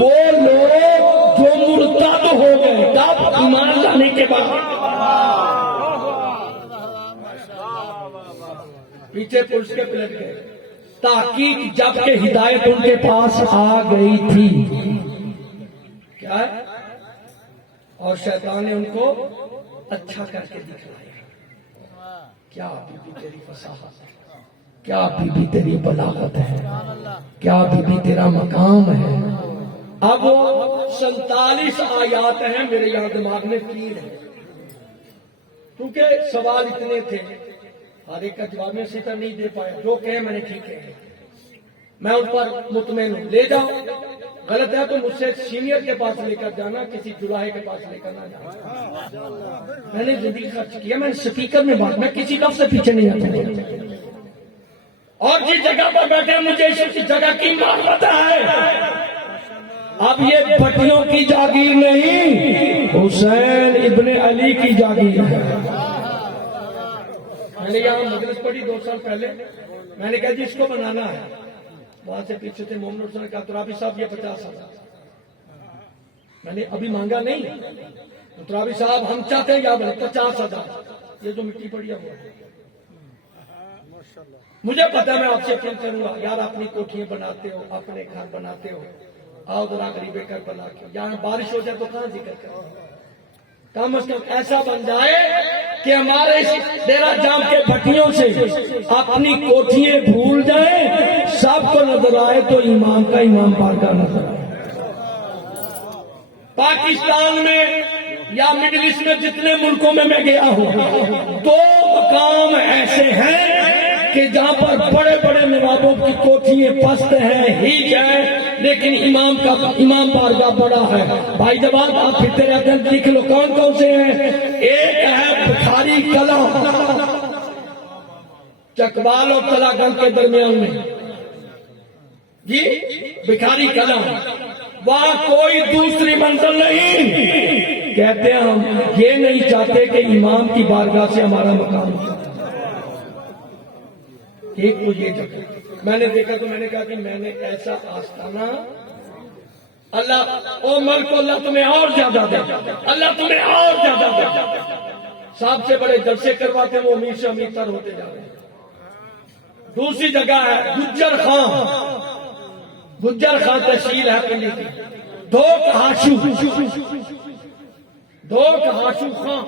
وہ لوگ جو مرتد ہو گئے کب؟ ایمان لانے کے بعد، پیچھے پلس کے پلٹ گئے، تحقیق جب کہ ہدایت ان کے پاس آ گئی تھی، کیا ہے؟ اور شیطان نے ان کو اچھا کر کے دکھلایا۔ کیا بی بی تیری فصاحت ہے، کیا بی بی تیری بلاغت ہے، کیا بی بی تیرا مقام ہے۔ اب 47 آیات ہیں، میرے یہاں دماغ میں 3 ہیں، کیونکہ سوال اتنے تھے ہر ایک کا جواب میں اسی طرح نہیں دے پایا، جو کہے میں نے ٹھیک ہے، میں ان پر مطمئن ہوں۔ لے جاؤ، غلط ہے تو مجھ سے سینئر کے پاس لے کر جانا، کسی جلاہے کے پاس لے کر نہ جانا۔ میں نے زندگی خرچ کیا، میں سپیکر میں بات، میں کسی لفظ سے پیچھے نہیں آتا، اور جس جگہ پر بیٹھے مجھے اس جگہ کی معلومات ہے۔ اب یہ بھٹیوں کی جاگیر نہیں، حسین ابن علی کی جاگیر ہے۔ میں نے یہاں مجلس پڑھی 2 سال پہلے، میں نے کہا جی اس کو بنانا ہے، وہاں سے پیچھے تھے محمد حسین نے کہا ترابی صاحب یہ 50,000، میں نے ابھی مانگا نہیں، ترابی صاحب ہم چاہتے ہیں یا 50,000، یہ جو مٹی پڑی ہے وہ مجھے پتا میں آپ سے اپیل کروں گا یار اپنی کوٹھیاں بناتے ہو اپنے گھر بناتے ہو آؤ ذرا غریب کربلا کی یہاں بارش ہو جائے تو کہاں ذکر کریں کم از کم ایسا بن جائے کہ ہمارے ڈیرہ جام کے بھٹیوں سے اپنی کوٹھیاں بھول جائیں سب کو نظر آئے تو امام کا امام بارگاہ نظر آئے پاکستان میں یا مڈل ایسٹ میں جتنے ملکوں میں گیا ہوں 2 مقام ایسے ہیں کہ جہاں پر بڑے بڑے نوابوں کی کوٹھیاں پست ہیں ہیج ہے لیکن امام بارگاہ بڑا ہے بھائی جواب آپ پھرتے رہتے ہیں لکھ لو کون کون سے ہیں ایک ہے بخاری کلا چکوال اور کلا گنج کے درمیان میں جی بخاری کلا وہاں کوئی دوسری منزل نہیں کہتے ہیں ہم یہ نہیں چاہتے کہ امام کی بارگاہ سے ہمارا مقام ایک وہ یہ جگہ میں نے دیکھا تو میں نے کہا کہ میں نے ایسا آستانہ اللہ او ملک اللہ تمہیں اور زیادہ دے اللہ تمہیں اور زیادہ دے سب سے بڑے جلسے کرواتے ہیں وہ امیر سے امیر تر ہوتے جا رہے ہیں دوسری جگہ ہے گجر خان تحصیل ہے پنڈی کی دھوک ہاشو خان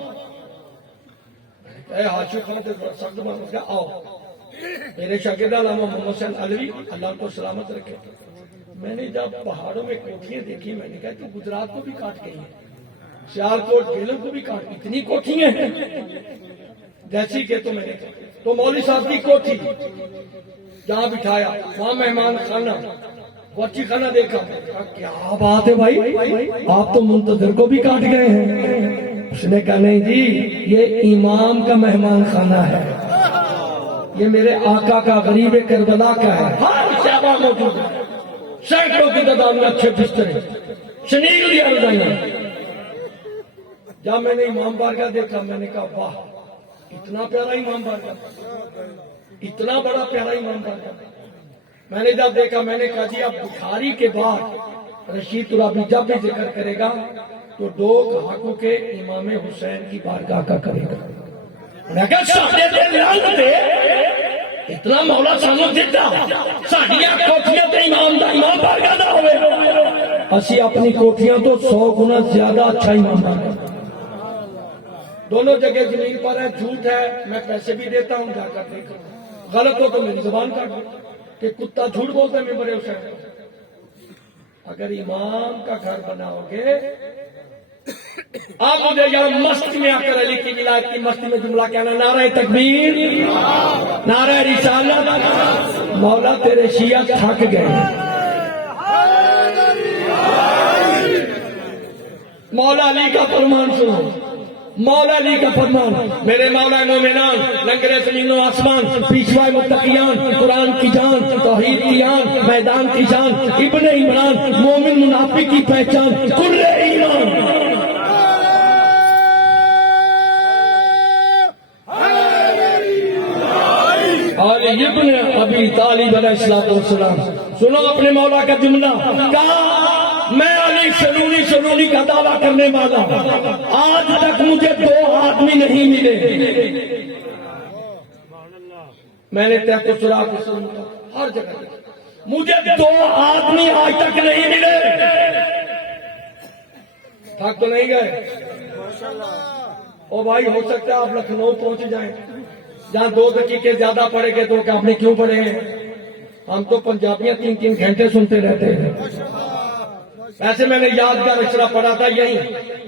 اے ہاشو خان تو سخت مان گیا آؤ میرے شاگرد علامہ محمد حسین علوی اللہ کو سلامت رکھے میں نے جب پہاڑوں میں کوٹھیاں دیکھی میں نے کہا کہ گجرات کو بھی کاٹ گئی ہیں سیالکوٹ گیلوں کو بھی کاٹ اتنی کوٹھیاں ہیں جیسی کہ تو میں نے کہا تو مولوی صاحب کی کوٹھی جہاں بٹھایا وہاں مہمان خانہ وچی خانہ دیکھا کیا بات ہے بھائی آپ تو منتظر کو بھی کاٹ گئے ہیں اس نے کہا نہیں جی یہ امام کا مہمان خانہ ہے یہ میرے آقا کا غریب کربلا کا ہے ہر شعبہ موجود ہے سینکڑوں کی تعداد میں اچھے بستر شنیل دیا رضائیاں جب میں نے امام بارگاہ دیکھا میں نے کہا واہ اتنا پیارا امام بارگاہ اتنا بڑا پیارا امام بارگاہ میں نے جب دیکھا میں نے کہا جی اب بخاری کے بعد رشید ترابی جب بھی ذکر کرے گا تو 2 گاہکوں کے امام حسین کی بارگاہ کا کرے گا میں کہا ساڈے تے لعنت ہے اتنا مولا سانو دتا ساڈیاں کوٹھیاں تے امام دا امام بارگاہ دا ہوے اسی اپنی کوٹھیاں تو 100 گنا زیادہ اچھا امام بارگاہ دونوں جگہ زمین پر ہے جھوٹ ہے میں پیسے بھی دیتا ہوں جا کر دیکھو غلط ہو تو میری زبان کاٹ دو کہ کتا جھوٹ بولتا ہے میں بڑے حسین اگر امام کا گھر بناؤ گے آپ مجھے یہاں مسجد میں آ کر علی کی ولایت کی مسجد میں جملہ کہنا نعرہ تکبیر نعرہ رسالت مولا تیرے شیعہ تھک گئے مولا علی کا فرمان سنو مولا علی کا فرمان میرے مولا مومنان لنگر زمین و آسمان پیشوا متقیان قرآن کی جان توحید کی جان میدان کی جان ابن عمران مومن منافق کی پہچان کل ایمان علی ابن ابی طالب علیہ السلام سنو اپنے مولا کا جملہ کہا میں علی سلونی کا دعویٰ کرنے والا آج تک مجھے 2 آدمی نہیں ملے میں نے تحت سراغ ہر جگہ مجھے 2 آدمی آج تک نہیں ملے تھک تو نہیں گئے او بھائی ہو سکتا ہے آپ لکھنؤ پہنچ جائیں جہاں 2 دقیقے زیادہ پڑے گے تو کہ آپ نے کیوں پڑھے ہیں ہم تو پنجابیاں 3 گھنٹے سنتے رہتے ہیں ایسے میں نے یادگار اشرا پڑھا تھا یہی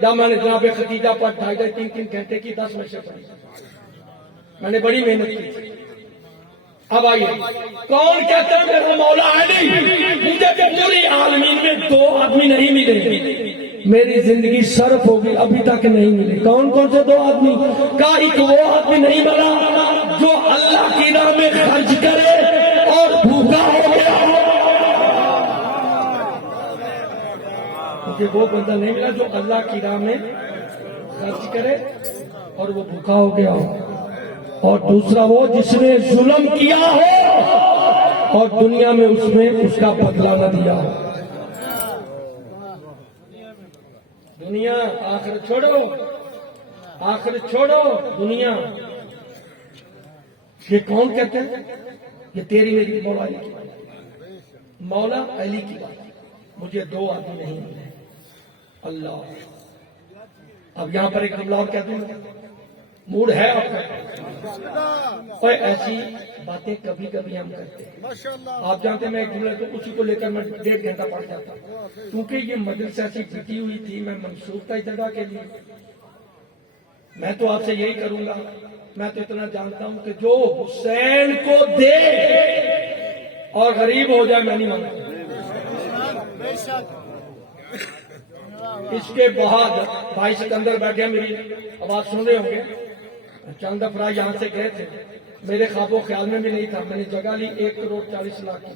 جب میں نے جناب ختیجہ پر 2.5-3 گھنٹے کی 10 میں سے پڑھی میں نے بڑی محنت کی تھی اب آئیے کون کہتا ہے میرا مولا علی مجھے پوری عالمین میں 2 آدمی نہیں ملے میری زندگی صرف ہوگی ابھی تک نہیں ملے کون سے 2 آدمی کا ایک وہ آدمی نہیں ملا جو اللہ کی راہ میں خرچ کرے اور بھوکا ہو گیا مجھے وہ بندہ نہیں ملا جو اللہ کی راہ میں خرچ کرے اور وہ بھوکا ہو گیا ہو اور دوسرا وہ جس نے ظلم کیا ہو اور دنیا میں اس کا بدلہ نہ دیا ہو دنیا آخر چھوڑو دنیا یہ کون کہتے ہیں؟ یہ تیری میری مولا علی کی بات، مولا علی کی بات. مجھے دو آدمی نہیں ملے، اللہ. اب یہاں پر ایک جملہ اور کہہ دوں، موڈ ہے آپ کا. اور ایسی باتیں کبھی کبھی ہم کرتے ہیں. آپ جانتے ہیں میں ایک جملہ تو اسی کو لے کر میں 1.5 گھنٹہ پڑھ جاتا ہوں، کیونکہ یہ مجلس ایسی پھٹی ہوئی تھی، میں منسوخ تھا اس جگہ کے لیے. میں تو آپ سے یہی کروں گا، میں تو اتنا جانتا ہوں کہ جو حسین کو دے اور غریب ہو جائے میں نہیں مانتا. اس کے بعد بھائی سکندر بیٹھے میری آواز سن رہے ہوں گے. چند افراد یہاں سے گئے تھے، میرے خواب و خیال میں بھی نہیں تھا. میں نے جگہ لی 1,40,00,000 کی،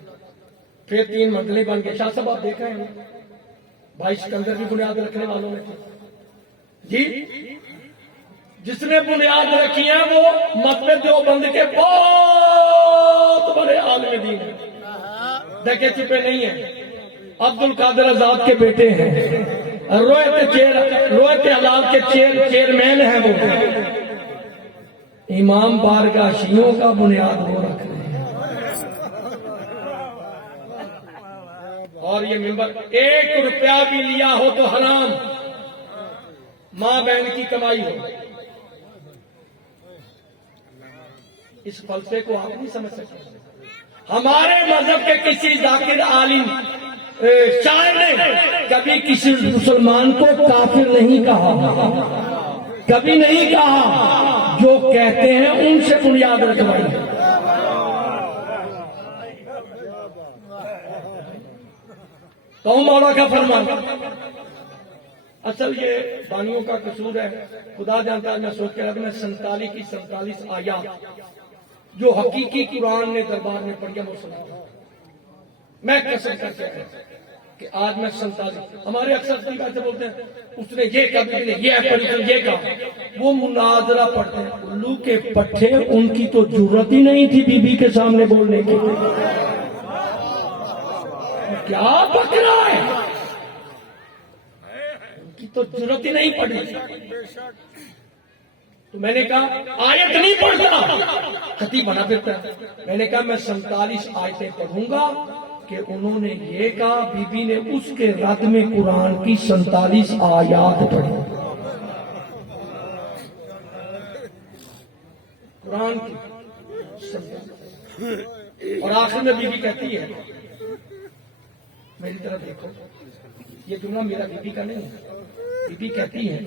پھر 3 منزلیں بن گئے. شاہ صاحب آپ دیکھا ہے نا، بھائی سکندر بھی بنیاد رکھنے والوں میں تھے جی. جس نے بنیاد رکھی ہے وہ مسجد دیوبند کے بہت بڑے عالم دین ہیں، ڈھکے چھپے نہیں ہیں. عبد القادر آزاد کے بیٹے ہیں، رویت حلال کے چیئرمین ہیں وہ. امام بارگاہ شیعوں کا بنیاد وہ رکھ رہے ہیں. اور یہ ممبر 1 روپیہ بھی لیا ہو تو حرام، ماں بہن کی کمائی ہو. اس فلسفے کو آپ نہیں سمجھ سکتے. ہمارے مذہب کے کسی ذاکر عالم شاعر نے کبھی کسی مسلمان کو کافر نہیں کہا، کبھی نہیں کہا. جو کہتے ہیں ان سے بنیاد رکھوائی. تو مولا کا فرمان. اصل یہ بانیوں کا قصور ہے، خدا جانتا ہے. میں سوچ کے رکھ میں 47 کی 47 آیات جو حقیقی قرآن نے دربار میں پڑھی وہ سنا. میں قسم کر کے کہ آج میں 47 ہمارے اکثر سے بولتے ہیں اس نے یہ کہا، یہ کہا. وہ مناظرہ پڑھتے ہیں الو کے پٹھے. ان کی تو ضرورت ہی نہیں تھی بی بی کے سامنے بولنے کی. کیا بک رہا ہے؟ ان کی تو ضرورت ہی نہیں پڑی. تو میں نے کہا آیت نہیں پڑھتا، خطیب بنا پھرتا ہے. میں نے کہا میں 47 آیتیں پڑھوں گا کہ انہوں نے یہ کہا، بی بی نے اس کے رد میں قرآن کی 47 آیات پڑھی. قرآن کی 47. اور آخر میں بی بی کہتی ہے، میری طرف دیکھو، یہ جملہ میرا بی بی کا نہیں ہے. بی بی کہتی ہے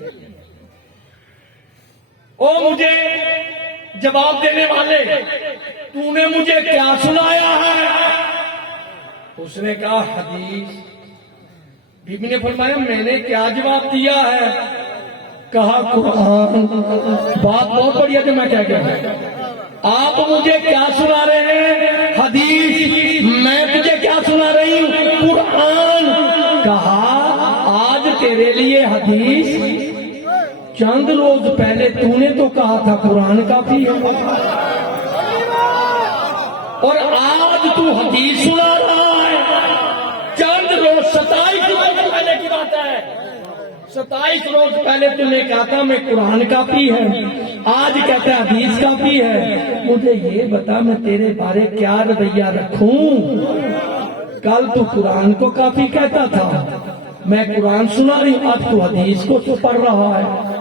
او مجھے جواب دینے والے، تو نے مجھے کیا سنایا ہے؟ اس نے کہا حدیث. بی بی نے فرمایا میں نے کیا جواب دیا ہے؟ کہا قرآن. بات بہت بڑھیا جو میں کہہ گیا. آپ مجھے کیا سنا رہے ہیں؟ حدیث. میں تجھے کیا سنا رہی ہوں؟ قرآن. کہا آج تیرے لیے حدیث، چند روز پہلے تو نے تو کہا تھا قرآن کافی ہے، اور آج تو حدیث سنا رہا ہے. چند روز 27 روز پہلے کی بات ہے. 27 روز پہلے تو نے کہا تھا میں قرآن کافی ہے، آج کہتا ہے حدیث کافی ہے. مجھے یہ بتا میں تیرے بارے کیا رویہ رکھوں؟ کل تو قرآن کو کافی کہتا تھا، میں قرآن سنا رہی ہوں، اب تو حدیث کو تو پڑھ رہا ہے.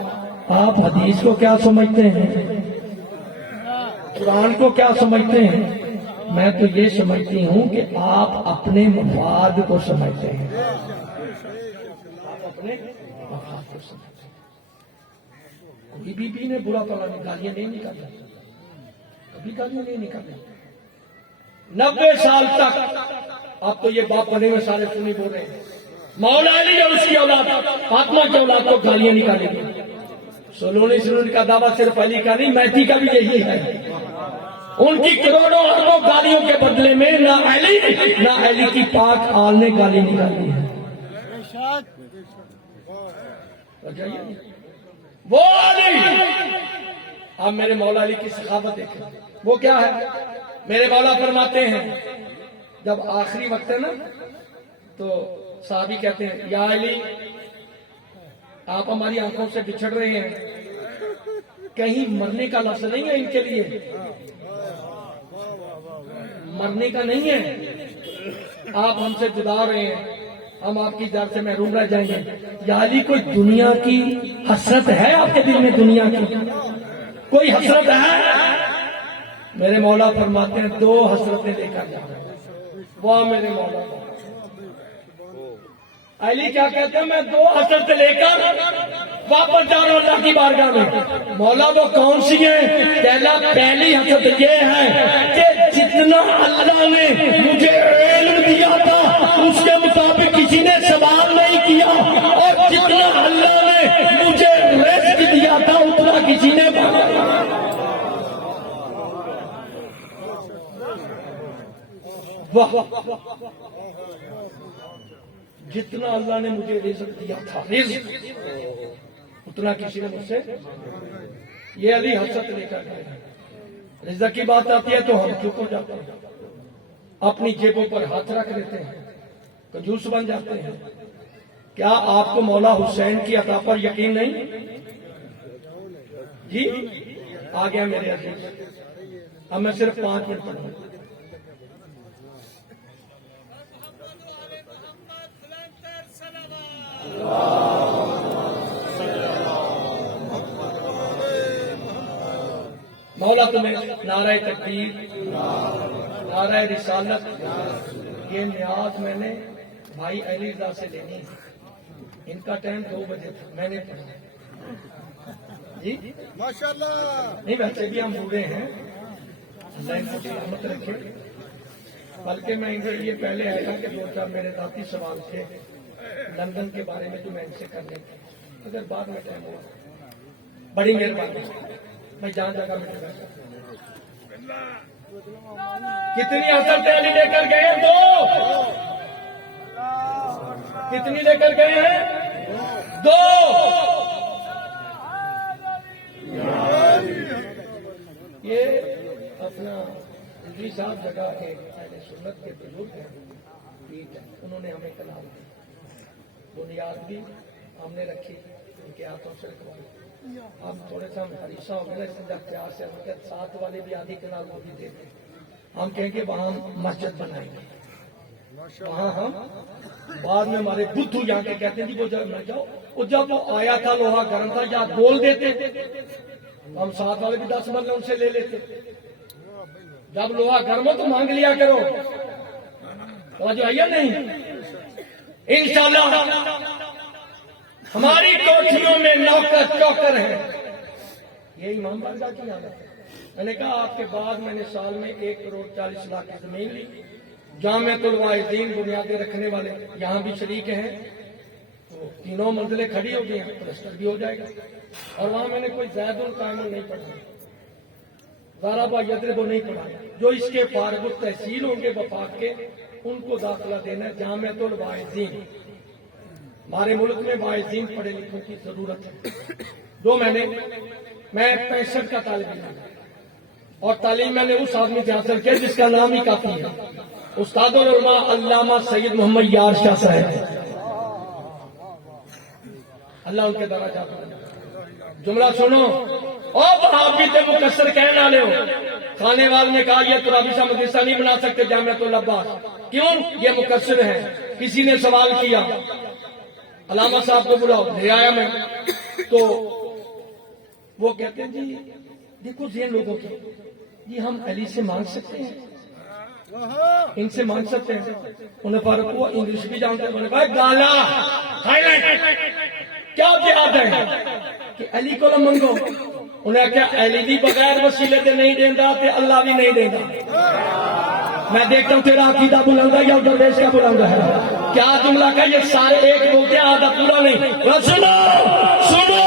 آپ حدیث کو کیا سمجھتے ہیں؟ قرآن کو کیا سمجھتے ہیں؟ میں تو یہ سمجھتی ہوں کہ آپ اپنے مفاد کو سمجھتے ہیں. آپ اپنے مفاد کو سمجھتے ہیں. کوئی بی بی نے برا پڑا نہیں، گالیاں نہیں نکالتا، کبھی گالیاں نہیں نکالتا. 90 سال تک آپ تو یہ باپ پڑھے میں سارے سنی بول رہے ہیں مولا علی اور اس کی اولاد فاطمہ کی اولاد کو گالیاں نکالیں گے. سولونی سنون کا دعویٰ صرف علی کا نہیں، مہدی کا بھی یہی ہے. ان کی کروڑوں اربوں گالیوں کے بدلے میں نہ علی کی پاک آل نے گالی نکالی ہے. وہ علی. اب میرے مولا علی کی سخاوت دیکھیں، وہ کیا ہے؟ میرے مولا فرماتے ہیں جب آخری وقت ہے نا تو صحابی کہتے ہیں یا علی آپ ہماری آنکھوں سے بچھڑ رہے ہیں، کہیں مرنے کا لفظ نہیں ہے ان کے لیے؟ مرنے کا نہیں ہے. آپ ہم سے جدا ہو رہے ہیں, ہم آپ کی در سے محروم رہ جائیں گے. یا علی کوئی دنیا کی حسرت ہے آپ کے دل میں؟ دنیا کی کوئی حسرت ہے؟ میرے مولا فرماتے ہیں 2 حسرتیں لے کر جاؤ. واہ میرے مولا. علی کیا کہتے ہیں؟ میں 2 حسرتیں لے کر واپس جا رہا ہوں اللہ کی بارگاہ میں. مولا وہ کون سی ہیں؟ پہلی حسرت یہ ہے کہ جتنا اللہ نے مجھے علم دیا تھا اس کے مطابق کسی نے سوال نہیں کیا, اور جتنا اللہ نے مجھے رزق دیا تھا اتنا کسی نے واہ. جتنا اللہ نے مجھے رزق دیا تھا رزق اتنا کسی نے مجھ سے. یہ علی حسرت لے کر گئے. رزق کی بات آتی ہے تو ہم چپ ہو جاتے ہیں, اپنی جیبوں پر ہاتھ رکھ دیتے ہیں, کنجوس بن جاتے ہیں. کیا آپ کو مولا حسین کی عطا پر یقین نہیں؟ جی آ گیا میرے عزیز. اب میں صرف 5 منٹ پڑھوں. مولا تمہیں نعرہ تکبیر, نعرہ رسالت, یہ نیاز میں نے بھائی علی رضا سے لینی ہے. ان کا ٹائم 2 بجے تھا, میں نے پڑھا. جی ماشاءاللہ. نہیں ویسے بھی ہم بوڑھے ہیں, اللہ ان کو سلامت رکھے. بلکہ میں ان سے یہ پہلے آیا تھا کہ 2-4 میرے ذاتی سوال تھے لندن کے بارے میں جو میں ان سے کرنے تھے, اگر بعد میں ٹائم ہوا. بڑی مہربانی, میں جہاں جگہ میں بیٹھا. کتنی حسرتیں علی لے کر گئے ہیں؟ 2. کتنی لے کر گئے ہیں؟ 2. یہ اپنا رضوی صاحب جگہ کے اہل سنت کے بزرگ ہیں, ٹھیک ہے, انہوں نے ہمیں کلام دی, بنیاد بھی ہم نے رکھی, ان کے ہاتھوں سے رکھوائی. ہم تھوڑے سے ہم حریصہ ہو گئے اس اختیار سے, ہم ساتھ والے بھی آدھی کنال وہ بھی دیتے. ہم کہیں گے وہاں ہم مسجد بنائیں گے, وہاں ہم بعد میں ہمارے بدھو یہاں کے کہتے ہیں جی وہ جب نہ جاؤ, وہ جب وہ آیا تھا لوہا گرم تھا یا بول دیتے, ہم ساتھ والے بھی 10 مرلے ان سے لے لیتے. جب لوہا گرم ہو تو مانگ لیا کرو. توجہ آئی نہیں؟ انشاءاللہ ہماری کوٹھیوں میں نوکر چوکر ہیں. یہ امام بارگاہ کی حالت ہے. میں نے کہا آپ کے بعد میں نے سال میں 1,40,00,000 کی زمین لی. جامعۃ الواعظین بنیادیں رکھنے والے یہاں بھی شریک ہیں, تو 3 منزلیں کھڑی ہو گئی ہیں, پلسٹر بھی ہو جائے گا. اور وہاں میں نے کوئی زید القائم نہیں پڑھا, ضربا یضرب نہیں پڑھایا. جو اس کے فارغ التحصیل ہوں گے وفاق کے, ان کو داخلہ دینا ہے جامعۃ الواعظین. ہمارے ملک میں واعظین پڑھے لکھوں کی ضرورت ہے. 2 مہینے میں 65 کا طالب علم, اور تعلیم میں نے اس آدمی سے حاصل کیا جس کا نام ہی کافی ہے, استاد العلماء علامہ سید محمد یار شاہ صاحب. اللہ ان کے درجات بڑھائے. جملہ سنو, اور آپ بھی تے مقصر کہنے والے ہو. کھانے والے نے کہا یہ ترابی سا مدرسہ نہیں بنا سکتے جامعۃ العباس, کیوں؟ یہ مقصر ہے. کسی نے سوال کیا, علامہ صاحب کو بلاؤ, لے آیا میں, تو وہ کہتے ہیں جی دیکھو ذہن لوگوں کی, جی ہم علی سے مانگ سکتے ہیں, ان سے مانگ سکتے ہیں. انہیں فارغ ہوا, انگلش بھی جانتے ہیں. بھائی گالا ہائی لائٹ کیا جہاد ہے کہ علی کو نہ منگو. انہیں کیا علی بھی بغیر وسیلے سے نہیں دینا تے اللہ بھی نہیں دینا. میں دیکھتا ہوں تیرا عقیدہ بلند ہے یا درویش کا بلند ہے. کیا جملہ کا یہ سارے ایک بولتے ہیں, آدھا پورا نہیں. سنو سنو,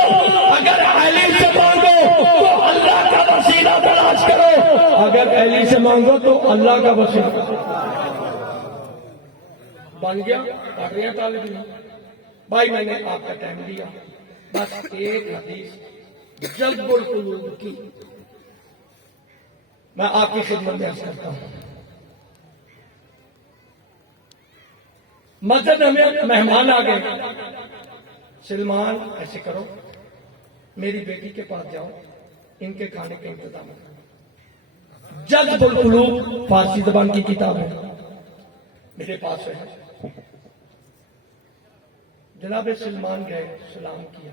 اگر علی سے مانگو تو اللہ کا وسیلہ تلاش کرو, اگر علی سے مانگو تو اللہ کا وسیلہ. بن گیا. پڑھ رہے ہیں طالب علم. بھائی میں نے آپ کا ٹائم دیا, بس ایک حدیث جلب القلوب کی میں آپ کی خدمت میں عرض کرتا ہوں. مسجد میں مہمان آ گئے. سلمان ایسے کرو, میری بیٹی کے پاس جاؤ, ان کے کھانے کا انتظام کرو. جذب القلوب فارسی زبان کی کتاب ہے، میرے پاس ہے۔ جناب سلمان گئے، سلام کیا،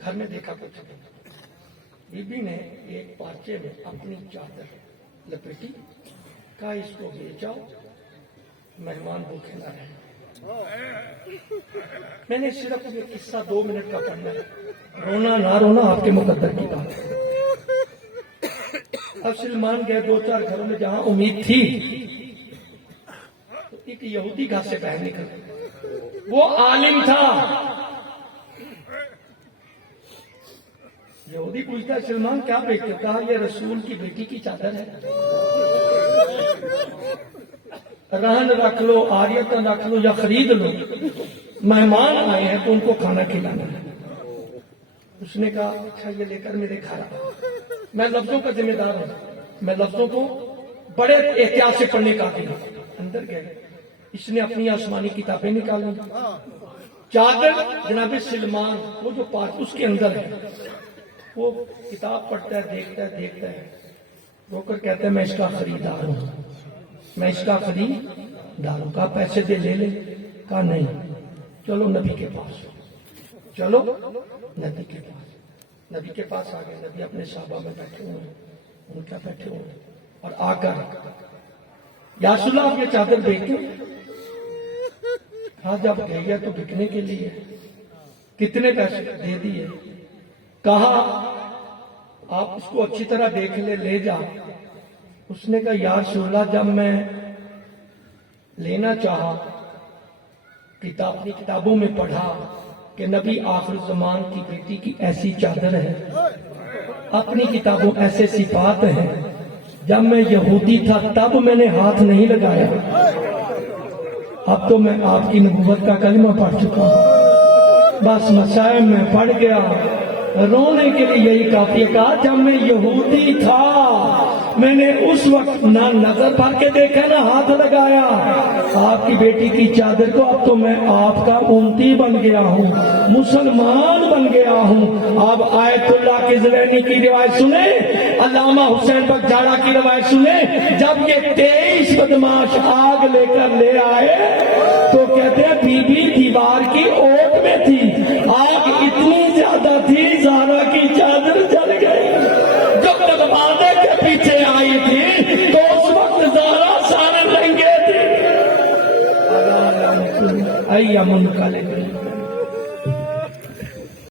گھر میں دیکھا کچھ نہیں، بی بی نے ایک پارچے میں اپنی چادر لپیٹی، کہا اس کو لے جاؤ، مہمان بھوکے نہ رہے۔ میں نے صرف یہ قصہ 2 منٹ کا پڑھنا ہے، رونا نہ رونا آپ کے مقدر کی بات ہے۔ اب سلمان گئے 2-4 گھروں میں جہاں امید تھی، تو ایک یہودی گھر سے باہر نکل، وہ عالم تھا۔ یہودی پوچھتا ہے سلمان کیا بیچتے؟ کہا یہ رسول کی بیٹی کی چادر ہے، رہن رکھ لو، آریتن رکھ لو یا خرید لو، مہمان آئے ہیں تو ان کو کھانا کھلانا ہے۔ اس نے کہا اچھا یہ لے کر میرے گھر آ، میں لفظوں کا ذمہ دار ہوں، میں لفظوں کو بڑے احتیاط سے پڑھنے کا دیا۔ اندر گئے، اس نے اپنی آسمانی کتابیں نکالی، چادر جناب سلمان وہ جو پارٹ اس کے اندر ہے، وہ کتاب پڑھتا ہے، دیکھتا ہے، رو کر کہتا ہے میں اس کا خریدار ہوں، میں اس کا خریدار ہوں۔ کہا پیسے دے لے لے؟ کہا نہیں، چلو نبی کے پاس، چلو نبی کے پاس۔ نبی کے پاس آ گئے، نبی اپنے صحابہ میں بیٹھے ہوئے ہیں، ان کا بیٹھے ہوئے ہیں، اور آ کر یا رسول اللہ آپ یہ چادر بیچتے؟ کہا جب گئی ہے تو بکنے کے لیے، کتنے پیسے؟ دے دیے۔ کہا آپ اس کو اچھی طرح دیکھ لے جا۔ اس نے کہا یا رسول اللہ جب میں لینا چاہا، اپنی کتابوں میں پڑھا کہ نبی آخر زمان کی بیٹی کی ایسی چادر ہے، اپنی کتابوں ایسے صفات ہیں، جب میں یہودی تھا تب میں نے ہاتھ نہیں لگایا، اب تو میں آپ کی نبوت کا کلمہ پڑھ چکا ہوں، بس مسائل میں پڑھ گیا، رونے کے لیے یہی کافی ہے۔ کہا جب میں یہودی تھا میں نے اس وقت نہ نظر بھر کے دیکھا نہ ہاتھ لگایا آپ کی بیٹی کی چادر کو، اب تو میں آپ کا امتی بن گیا ہوں، مسلمان بن گیا ہوں۔ اب آیت اللہ کی زلینی کی روایت سنیں، علامہ حسین بخت جاڑا کی روایت سنیں، جب یہ 23 بدماش آگ لے کر لے آئے تو کہتے ہیں بی بی دیوار کی اوٹ میں تھی، آگ اتنی زیادہ تھی زہرا کی چادر جل گئی۔ جب دروازے کے پیچھے آئی تھی تو اس وقت زہرا سارے رنگے تھی۔